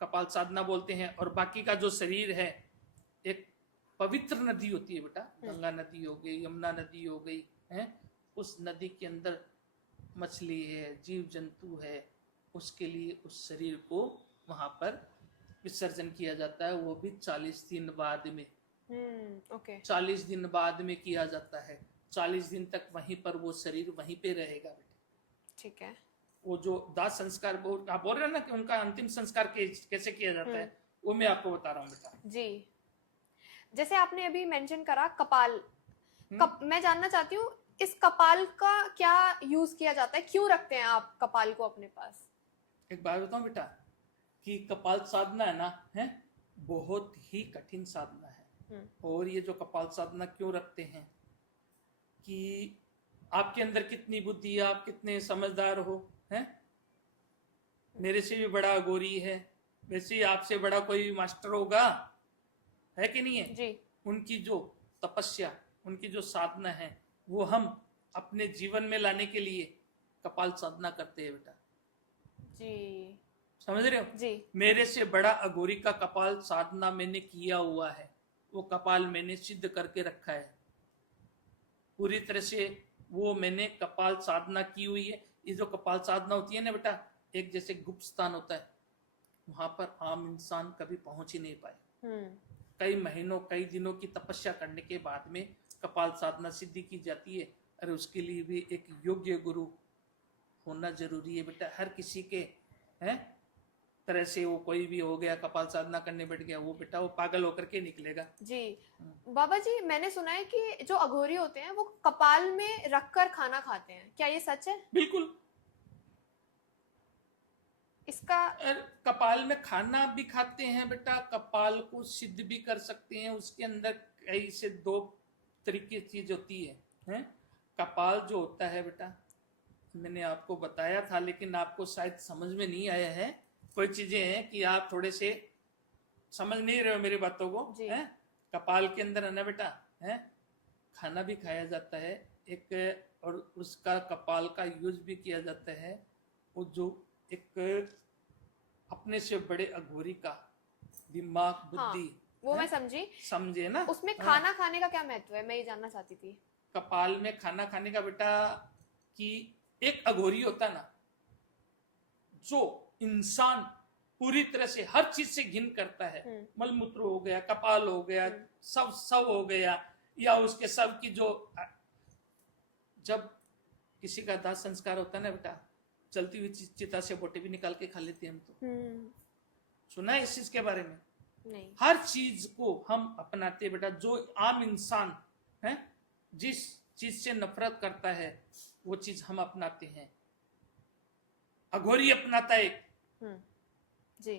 कपाल साधना बोलते हैं। और बाकी का जो शरीर है, एक पवित्र नदी होती है बेटा, गंगा नदी हो गई, यमुना नदी हो गई है, उस नदी के अंदर मछली है, जीव जंतु है, उसके लिए उस शरीर को वहां पर विसर्जन किया जाता है। वो भी 40 दिन बाद में। ओके। 40 दिन बाद में किया जाता है। 40 दिन तक वहीं पर वो शरीर वहीं पे रहेगा बेटे। ठीक है। वो जो दाह संस्कार आप बोल रहे हैं ना कि उनका अंतिम संस्कार कैसे किया जाता है, वो मैं आपको बता रहा हूँ बेटा जी। जैसे आपने अभी मेंशन करा कपाल, मैं जानना चाहती हूँ इस कपाल का क्या यूज किया जाता है, क्यों रखते हैं आप कपाल को अपने पास? एक बात बताऊं बेटा कि कपाल साधना है ना, है बहुत ही कठिन साधना है। और ये जो कपाल साधना क्यों रखते हैं कि आपके अंदर कितनी बुद्धि है, आप कितने समझदार हो, हैं? मेरे से भी बड़ा अघोरी है, वैसे ही आपसे बड़ा कोई मास्टर होगा, है कि नहीं है जी। उनकी जो तपस्या, उनकी जो साधना है, वो हम अपने जीवन में लाने के लिए कपाल साधना करते हैं बेटा। जी समझ रहे हो जी। मेरे से बड़ा अघोरी का कपाल साधना मैंने किया हुआ है, वो कपाल मैंने सिद्ध करके रखा है पूरी तरह से। वो मैंने कपाल साधना की हुई है। ये जो कपाल साधना होती है ना बेटा, एक जैसे गुप्त स्थान होता है, वहां पर आम इंसान कभी पहुंच ही नहीं पाए। कई महीनों कई दिनों की तपस्या करने के बाद में कपाल साधना सिद्धि की जाती है। और उसके लिए भी एक योग्य गुरु होना जरूरी है बेटा। हर किसी के हैं तरह से वो कोई भी हो गया कपाल साधना करने बैठ गया, वो बेटा वो पागल होकर के निकलेगा। जी बाबा जी, मैंने सुना है कि जो अघोरी होते हैं वो कपाल में रखकर खाना खाते हैं, क्या ये सच है? बिल्कुल। इसका कपाल में खाना भी खाते हैं बेटा, कपाल को सिद्ध भी कर सकते हैं। उसके अंदर कई से 2 तरीके की चीज होती है, हैं? कपाल जो होता है बेटा, मैंने आपको बताया था लेकिन आपको शायद समझ में नहीं आया है। कोई चीजें हैं कि आप थोड़े से समझ नहीं रहे हो मेरी बातों को, हैं? कपाल के अंदर है ना बेटा, हैं? खाना भी खाया जाता है एक, और उसका कपाल का यूज भी किया जाता है। वो जो एक अपने से बड़े अघोरी का दिमाग बुद्धि, वो मैं समझी, समझे ना। उसमें खाना खाने का क्या महत्व है, मैं ये जानना चाहती थी। कपाल में खाना खाने का बेटा कि एक अघोरी होता है ना, जो इंसान पूरी तरह से हर चीज से घिन करता है, मलमूत्र हो गया, कपाल हो गया, सब हो गया, या उसके सब की जो, जब किसी का दाह संस्कार होता है ना बेटा, चलती हुई चिता से बोटे भी निकाल के खा लेते हैं हम तो। सुना है इस चीज के बारे में? नहीं। हर चीज को हम अपनाते बेटा। जो आम इंसान है जिस चीज से नफरत करता है वो चीज हम अपनाते हैं, अघोरी अपनाता है। जी।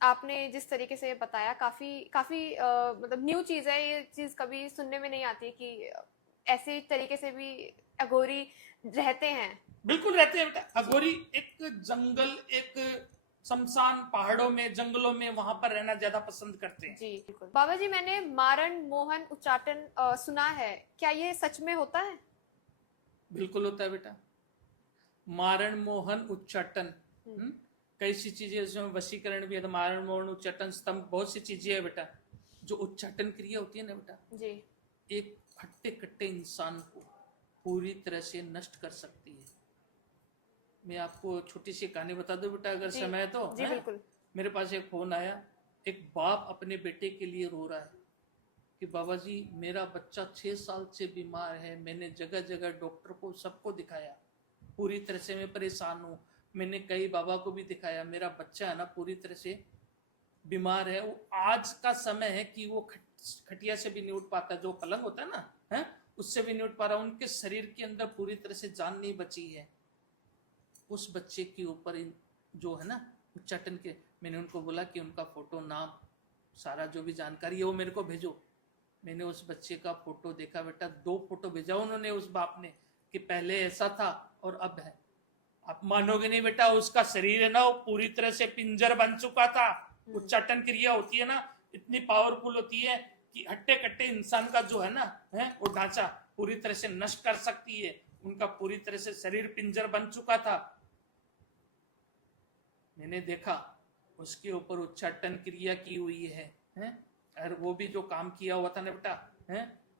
आपने जिस तरीके से बताया काफी मतलब न्यू चीज है, ये चीज कभी सुनने में नहीं आती कि ऐसे तरीके से भी अघोरी रहते हैं। बिल्कुल रहते हैं बेटा। अघोरी एक जंगल, एक शमशान, पहाड़ों में, जंगलों में, वहां पर रहना ज्यादा पसंद करते हैं। जी बिल्कुल। बाबा जी, मैंने मारण मोहन उच्चाटन सुना है, क्या ये सच में होता है? बिल्कुल होता है बेटा। मारण मोहन उच्चाटन, कई सी चीजें, उसमें वशीकरण भी है। तो मारण मोहन उच्चाटन स्तंभ, बहुत सी चीजें है बेटा। जो उच्चाटन क्रिया होती है ना बेटा जी, एक हट्टे कट्टे इंसान को पूरी तरह से नष्ट कर सकती है। मैं आपको छोटी सी कहानी बता दूं बेटा अगर समय है तो। जी बिल्कुल। मेरे पास एक फोन आया, एक बाप अपने बेटे के लिए रो रहा है कि बाबा जी मेरा बच्चा 6 साल से बीमार है, मैंने जगह जगह डॉक्टर को सबको दिखाया, पूरी तरह से मैं परेशान हूँ, मैंने कई बाबा को भी दिखाया, मेरा बच्चा है ना पूरी तरह से बीमार है। वो आज का समय है कि वो खटिया से भी नहीं उठ पाता, जो पलंग होता है ना, है उससे भी नहीं उठ पा रहा। उनके शरीर के अंदर पूरी तरह से जान नहीं बची है। उस बच्चे के ऊपर जो है ना उच्चाटन के, मैंने उनको बोला कि उनका फोटो, नाम, सारा जो भी जानकारी है वो मेरे को भेजो। मैंने उस बच्चे का फोटो देखा बेटा, 2 फोटो भेजा उन्होंने उस बाप ने कि पहले ऐसा था और अब है। आप मानोगे नहीं बेटा, उसका शरीर है ना वो पूरी तरह से पिंजर बन चुका था। उच्चाटन क्रिया होती है ना, इतनी पावरफुल होती है कि हट्टे कट्टे इंसान का जो है ना वो ढांचा पूरी तरह से नष्ट कर सकती है। उनका पूरी तरह से शरीर पिंजर बन चुका था। मैंने देखा उसके ऊपर उच्चाटन क्रिया की हुई है? और वो भी जो काम किया हुआ था ना बेटा,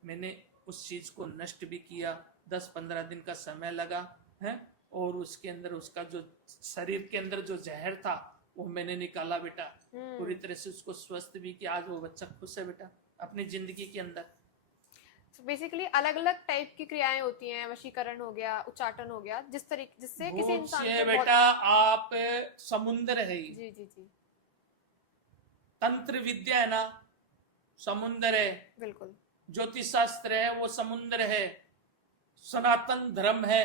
मैंने उस चीज को नष्ट भी किया। 10-15 दिन का समय लगा है, और उसके अंदर उसका जो शरीर के अंदर जो जहर था वो मैंने निकाला बेटा। पूरी तरह से उसको स्वस्थ भी किया। आज वो बच्चा खुश है बेटा अपनी जिंदगी के अंदर। बेसिकली अलग अलग टाइप की क्रियाएं होती हैं, वशीकरण हो गया, उच्चाटन हो गया, जिससे किसी इंसान को बेटा आप समुद्र है ही। जी जी जी, तंत्र विद्या है ना, समुद्र है। बिल्कुल। ज्योतिष शास्त्र है वो समुद्र है। सनातन धर्म है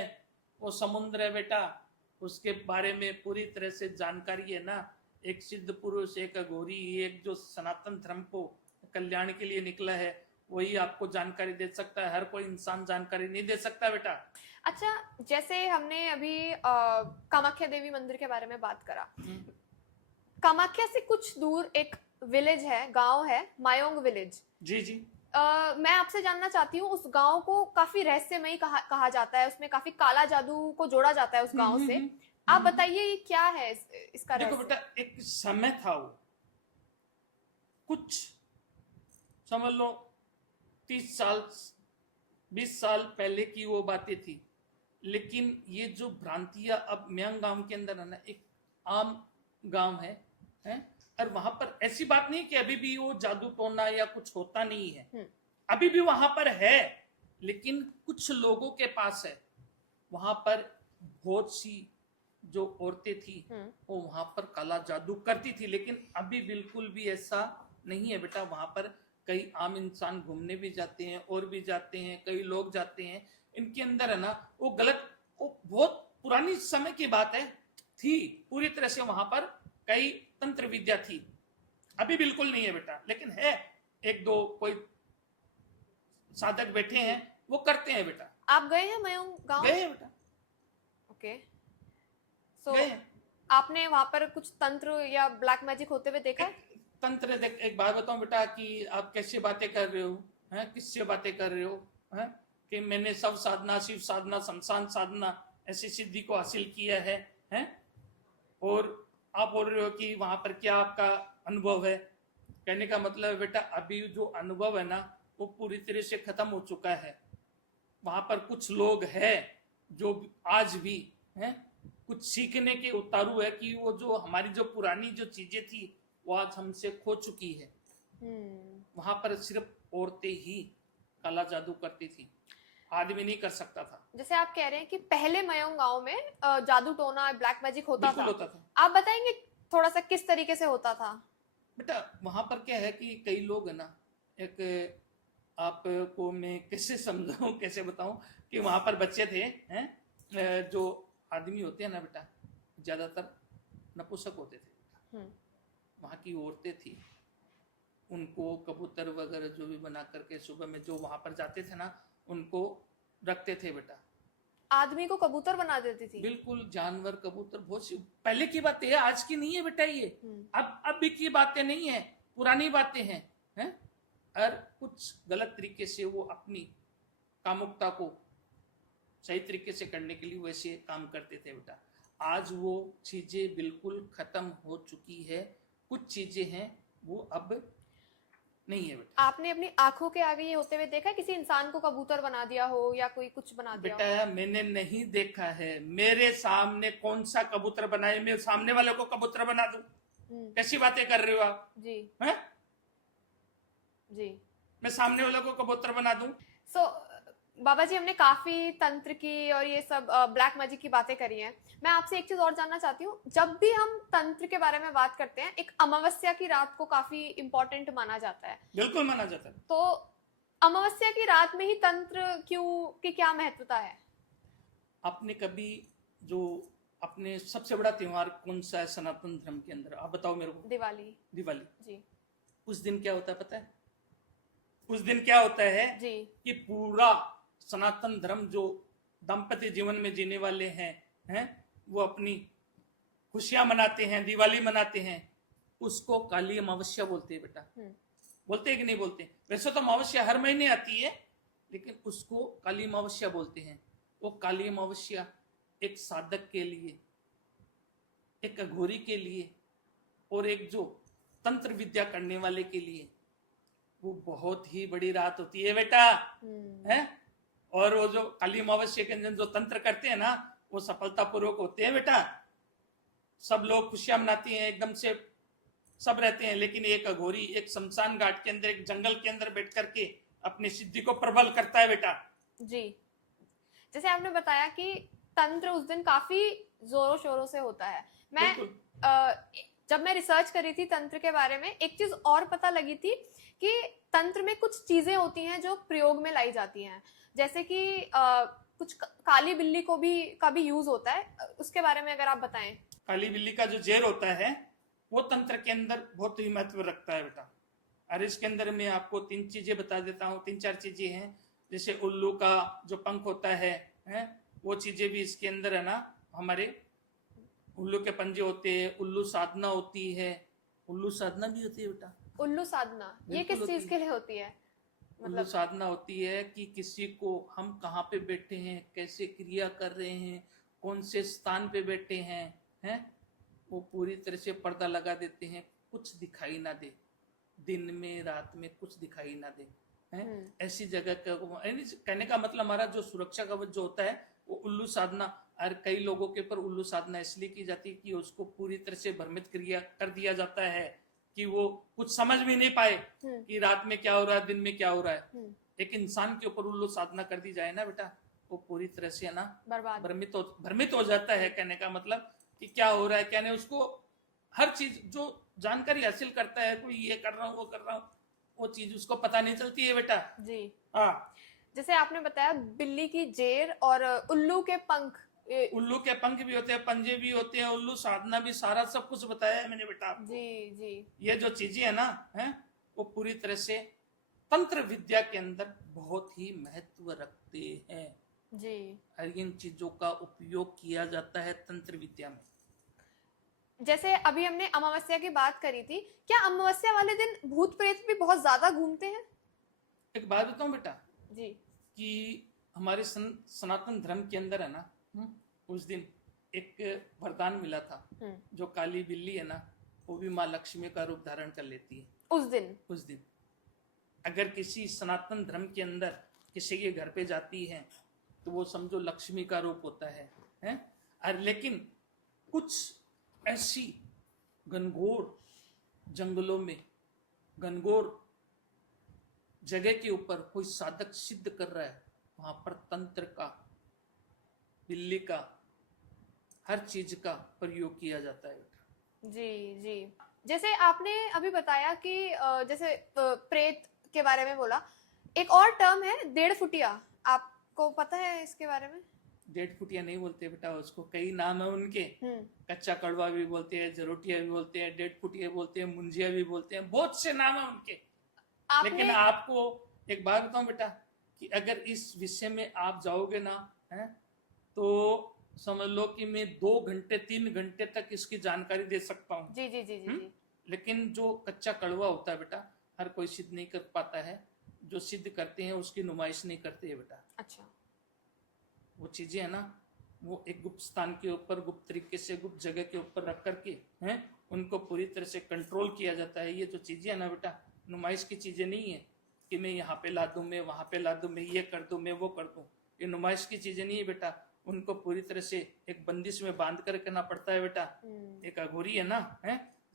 वो समुद्र है बेटा। उसके बारे में पूरी तरह से जानकारी है ना। एक सिद्ध पुरुष, एक अघोरी, एक जो सनातन धर्म को कल्याण के लिए निकला है, वही आपको जानकारी दे सकता है। हर कोई इंसान जानकारी नहीं दे सकता बेटा। अच्छा, जैसे हमने अभी कामाख्या देवी मंदिर के बारे में बात करा, कामाख्या से कुछ दूर एक विलेज है, गांव है, मायोंग विलेज। जी जी। मैं आपसे जानना चाहती हूँ, उस गांव को काफी रहस्यमयी कहा जाता है, उसमें काफी काला जादू को जोड़ा जाता है उस गांव से। आप बताइए ये क्या है इसका देखो रहस्य? बेटा, एक समय था वो, कुछ समझ लो 30 साल 20 साल पहले की वो बातें थी। लेकिन ये जो भ्रांतियां अब म्यांग गांव के अंदर है ना, एक आम गांव है? और वहां पर ऐसी बात नहीं कि अभी भी वो जादू टोना या कुछ होता नहीं है। अभी भी वहां पर है, लेकिन कुछ लोगों के पास है। वहां पर बहुत सी जो औरतें थी वो वहां पर काला जादू करती थी। लेकिन अभी बिल्कुल भी ऐसा नहीं है बेटा। वहां पर कई आम इंसान घूमने भी जाते हैं, और भी जाते हैं, कई लोग जाते हैं। इनके अंदर है ना वो गलत, वो बहुत पुरानी समय की बात है, थी पूरी तरह से। वहां पर कई तंत्र विद्या थी। अभी बिल्कुल नहीं है बेटा, लेकिन है एक दो कोई साधक बैठे हैं वो करते हैं बेटा। आप गए हैं मायोंग गांव? गए हैं बेटा। ओके, सो गए हैं। आपने वहां पर कुछ तंत्र या ब्लैक मैजिक होते हुए देखा है? तंत्र देख, एक बात बताऊं बेटा कि आप कैसे बातें कर रहे हो, हैं? किससे बातें कर रहे हो, हैं? कि मैंने सब साधना, शिव साधना, शमशान साधना, ऐसी सिद्धि को हासिल किया है, हैं? और आप बोल रहे हो कि वहां पर क्या आपका अनुभव है। कहने का मतलब है बेटा, अभी जो अनुभव है ना वो पूरी तरह से खत्म हो चुका है। वहां पर कुछ लोग हैं जो आज भी हैं कुछ सीखने के उतारू है कि वो जो हमारी जो पुरानी जो चीजें थी वो आज हमसे खो चुकी है। वहां पर सिर्फ औरतें ही काला जादू करती थी, आदमी नहीं कर सकता था। जैसे आप कह रहे हैं कि पहले मायोंग गांव में जादू टोना, ब्लैक मैजिक होता बिल्कुल होता था। आप बताएंगे थोड़ा सा किस तरीके से होता था? बेटा वहां पर क्या है कि कई लोग है ना, एक आपको मैं कैसे समझाऊं, कैसे बताऊं कि वहां पर बच्चे थे, हैं? जो आदमी होते हैं ना बेटा, ज्यादातर नपुंसक होते थे। वहां की औरतें थी, उनको कबूतर वगैरह जो भी बना करके सुबह में जो वहां पर जाते थे ना उनको रखते थे बेटा। आदमी को कबूतर बना देती थी? बिल्कुल, जानवर कबूतर बहुत सी पहले की बातें है, आज की नहीं है बेटा ये। अब भी की बातें नहीं है, पुरानी बातें हैं? और कुछ गलत तरीके से वो अपनी कामुकता को सही तरीके से करने के लिए वैसे काम करते थे बेटा। आज वो चीजें बिल्कुल खत्म हो चुकी है। कुछ चीजें हैं वो अब नहीं है बेटा। आपने अपनी आंखों के आगे ये होते हुए देखा है, किसी इंसान को कबूतर बना दिया हो या कोई कुछ बना दिया हो? बेटा मैंने नहीं देखा है, मेरे सामने कौन सा कबूतर बनाए, मैं सामने वाले को कबूतर बना दूं? कैसी बातें कर रहे हो आप? जी हैं? जी, मैं सामने वाले को कबूतर बना दूं? बाबा जी, हमने काफी तंत्र की और ये सब ब्लैक मैजिक की बातें करी हैं। मैं आपसे एक चीज और जानना चाहती हूँ। जब भी हम तंत्र के बारे में बात करते हैं, एक अमावस्या की रात को काफी इम्पोर्टेंट माना जाता है। बिल्कुल माना जाता है। तो अमावस्या की रात में ही तंत्र की क्या महत्वता है? आपने कभी जो अपने सबसे बड़ा त्योहार कौन सा है सनातन धर्म के अंदर, आप बताओ मेरे को। दिवाली। दिवाली जी। उस दिन क्या होता है पता है? उस दिन क्या होता है जी। कि पूरा सनातन धर्म जो दाम्पत्य जीवन में जीने वाले हैं, वो अपनी खुशियां मनाते हैं, दिवाली मनाते हैं, उसको काली अमावस्या बोलते हैं बेटा। बोलते हैं कि नहीं बोलते? वैसे तो अमावस्या हर महीने आती है, लेकिन उसको काली अमावस्या बोलते हैं। वो काली अमावस्या एक साधक के लिए, एक अघोरी के लिए और एक जो तंत्र विद्या करने वाले के लिए वो बहुत ही बड़ी रात होती है बेटा, है। और वो जो काली अमावस्या के दिन जो तंत्र करते हैं ना, वो सफलतापूर्वक होते हैं बेटा। सब लोग खुशियां मनाती हैं, एकदम से सब रहते हैं, लेकिन एक अघोरी एक शमशान घाट के अंदर, एक जंगल के अंदर बैठ करके अपनी सिद्धि को प्रबल करता है बेटा। जी, जैसे आपने बताया कि तंत्र उस दिन काफी जोरों शोरों से होता है। मैं जब मैं रिसर्च करी थी तंत्र के बारे में, एक चीज और पता लगी थी कि तंत्र में कुछ चीजें होती हैं जो प्रयोग में लाई जाती हैं, जैसे कि कुछ काली बिल्ली को भी का भी यूज होता है, उसके बारे में अगर आप बताएं। काली बिल्ली का जो जेर होता है वो तंत्र के अंदर बहुत ही महत्व रखता है बेटा। और इसके अंदर मैं आपको 3 चीजें बता देता हूँ, 3-4 चीजें हैं। जैसे उल्लू का जो पंख होता है, वो चीजें भी इसके अंदर है ना, हमारे उल्लू के पंजे होते हैं, उल्लू साधना होती है। उल्लू साधना भी होती है बेटा। उल्लू साधना ये किस चीज के लिए होती है? उल्लू साधना होती है कि किसी को हम कहाँ पे बैठे हैं, कैसे क्रिया कर रहे हैं, कौन से स्थान पे बैठे हैं, वो पूरी तरह से पर्दा लगा देते हैं, कुछ दिखाई ना दे, दिन में रात में कुछ दिखाई ना दे, ऐसी जगह का कहने का मतलब हमारा जो सुरक्षा कवच जो होता है वो उल्लू साधना। और कई लोगों के ऊपर उल्लू साधना इसलिए की जाती है कि उसको पूरी तरह से भ्रमित क्रिया कर दिया जाता है कि वो कुछ समझ भी नहीं पाए कि रात में क्या हो रहा है, दिन में क्या हो रहा है। एक इंसान के ऊपर उल्लू साधना कर दी जाए ना बेटा, वो पूरी तरह से है ना भ्रमित हो जाता है। कहने का मतलब कि क्या हो रहा है क्या नहीं, उसको हर चीज जो जानकारी हासिल करता है, कोई ये कर रहा हूँ वो कर रहा हूँ, वो चीज उसको पता नहीं चलती है बेटा। जी हाँ, जैसे आपने बताया बिल्ली की जेर और उल्लू के पंख, उल्लू के पंख भी होते हैं, पंजे भी होते हैं, उल्लू साधना भी, सारा सब कुछ बताया है मैंने बेटा आपको। जी ये जो चीजें है ना, वो पूरी तरह से तंत्र विद्या के अंदर बहुत ही महत्व रखते हैं जी। और इन चीजों का उपयोग किया जाता है तंत्र विद्या में। जैसे अभी हमने अमावस्या की बात करी थी, क्या अमावस्या वाले दिन भूत प्रेत भी बहुत ज्यादा घूमते हैं? एक बात बताऊं बेटा जी, कि हमारे सनातन धर्म के अंदर है ना, उस दिन एक वरदान मिला था, जो काली बिल्ली है ना, वो भी माँ लक्ष्मी का रूप धारण कर लेती है उस दिन। अगर किसी सनातन धर्म के अंदर किसी के घर पे जाती है तो वो समझो लक्ष्मी का रूप होता है? और लेकिन कुछ ऐसी घनघोर जंगलों में, घनघोर जगह के ऊपर कोई साधक सिद्ध कर रहा है, वहां पर तंत्र का, बिल्ली का, हर चीज का प्रयोग किया जाता है। जी। जैसे आपने अभी बताया कि जैसे प्रेत के बारे में बोला, एक और टर्म है 1.5 फुटिया, आपको पता है इसके बारे में? 1.5 फुटिया नहीं बोलते बेटा उसको, कई नाम है उनके। कच्चा कड़वा भी बोलते हैं, जरोटिया भी बोलते हैं, 1.5 फुटिया बोलते हैं, मुंजिया भी बोलते हैं, बहुत से नाम है उनके। लेकिन आपको एक बात बताऊं बेटा कि अगर इस विषय में आप जाओगे ना, तो समझ लो कि मैं 2 घंटे 3 घंटे तक इसकी जानकारी दे सकता हूँ। जी। लेकिन जो कच्चा कड़वा होता है बेटा, हर कोई सिद्ध नहीं कर पाता है। जो सिद्ध करते हैं उसकी नुमाइश नहीं करते है बेटा। अच्छा, वो चीजें है ना, वो एक गुप्त स्थान के ऊपर, गुप्त तरीके से, गुप्त जगह के ऊपर रख करके उनको पूरी तरह से कंट्रोल किया जाता है। ये जो चीजें है ना बेटा, नुमाइश की चीजें नहीं है कि मैं यहाँ पे ला दूं, मैं वहां पे ला दूं, मैं ये कर दूं, मैं वो कर दूं। ये नुमाइश की चीजें नहीं है बेटा। उनको पूरी तरह से एक बंदिश में बांध कर करना पड़ता है बेटा। एक अघोरी है ना,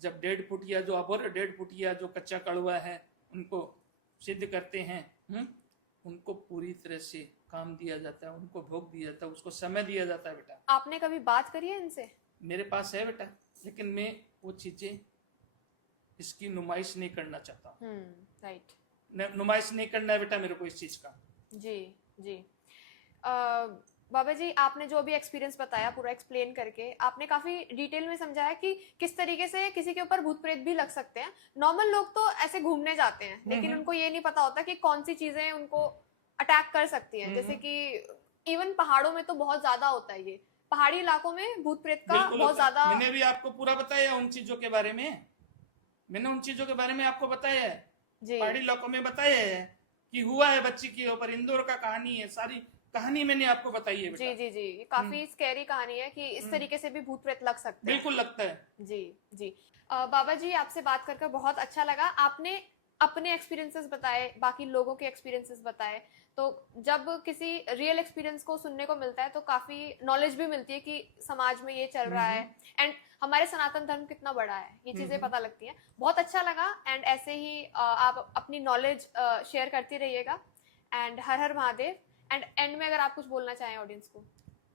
जब 1.5 फुटिया जो अघोर 1.5 फुटिया जो कच्चा कड़वा है उनको सिद्ध करते हैं, उनको पूरी तरह से काम दिया जाता है, उनको भोग दिया जाता है, उसको समय दिया जाता है बेटा। आपने कभी बात करी है इनसे? मेरे पास है बेटा, लेकिन मैं वो चीजें इसकी नुमाइश नहीं करना चाहता। राइट, नुमाइश नहीं करना है बेटा मेरे को इस चीज का। जी। बाबा जी, आपने जो अभी एक्सपीरियंस बताया पूरा एक्सप्लेन करके, आपने काफी डिटेल में समझाया कि किस तरीके से किसी के ऊपर भूत प्रेत भी लग सकते हैं। नॉर्मल लोग तो ऐसे घूमने जाते हैं, लेकिन उनको ये नहीं पता होता कि कौन सी चीजें उनको अटैक कर सकती हैं। जैसे कि इवन पहाड़ों में तो बहुत ज्यादा होता है ये, पहाड़ी इलाकों में भूत प्रेत का बिल्कुल बहुत होता है। ज्यादा। मैंने भी आपको पूरा बताया उन चीजों के बारे में, मैंने उन चीजों के बारे में आपको बताया है, जी पहाड़ी इलाकों में बताया है कि हुआ है बच्ची के ऊपर, इंदौर का कहानी है, सारी कहानी मैंने आपको बताई है जी बेटा। जी जी, ये काफी स्कैरी कहानी है कि इस तरीके से भी भूत प्रेत लग सकते हैं। बिल्कुल लगता है। जी जी। बाबा जी आपसे बात कर बहुत अच्छा लगा, आपने अपने एक्सपीरियंसेस बताए, बाकी लोगों के एक्सपीरियंसेस बताए, तो जब किसी रियल एक्सपीरियंस को सुनने को मिलता है तो काफी नॉलेज भी मिलती है कि समाज में ये चल रहा है एंड हमारे सनातन धर्म कितना बड़ा है, ये चीजें पता लगती हैं। बहुत अच्छा लगा एंड ऐसे ही आप अपनी नॉलेज शेयर करती रहिएगा and her her Mahadev. And and में अगर आप कुछ बोलना चाहें ऑडियंस को।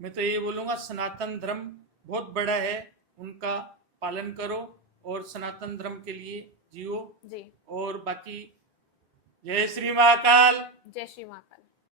मैं तो ये बोलूंगा सनातन धर्म बहुत बड़ा है, उनका पालन करो और सनातन धर्म के लिए जियो। जी, और बाकी जय श्री महाकाल। जय श्री महाकाल।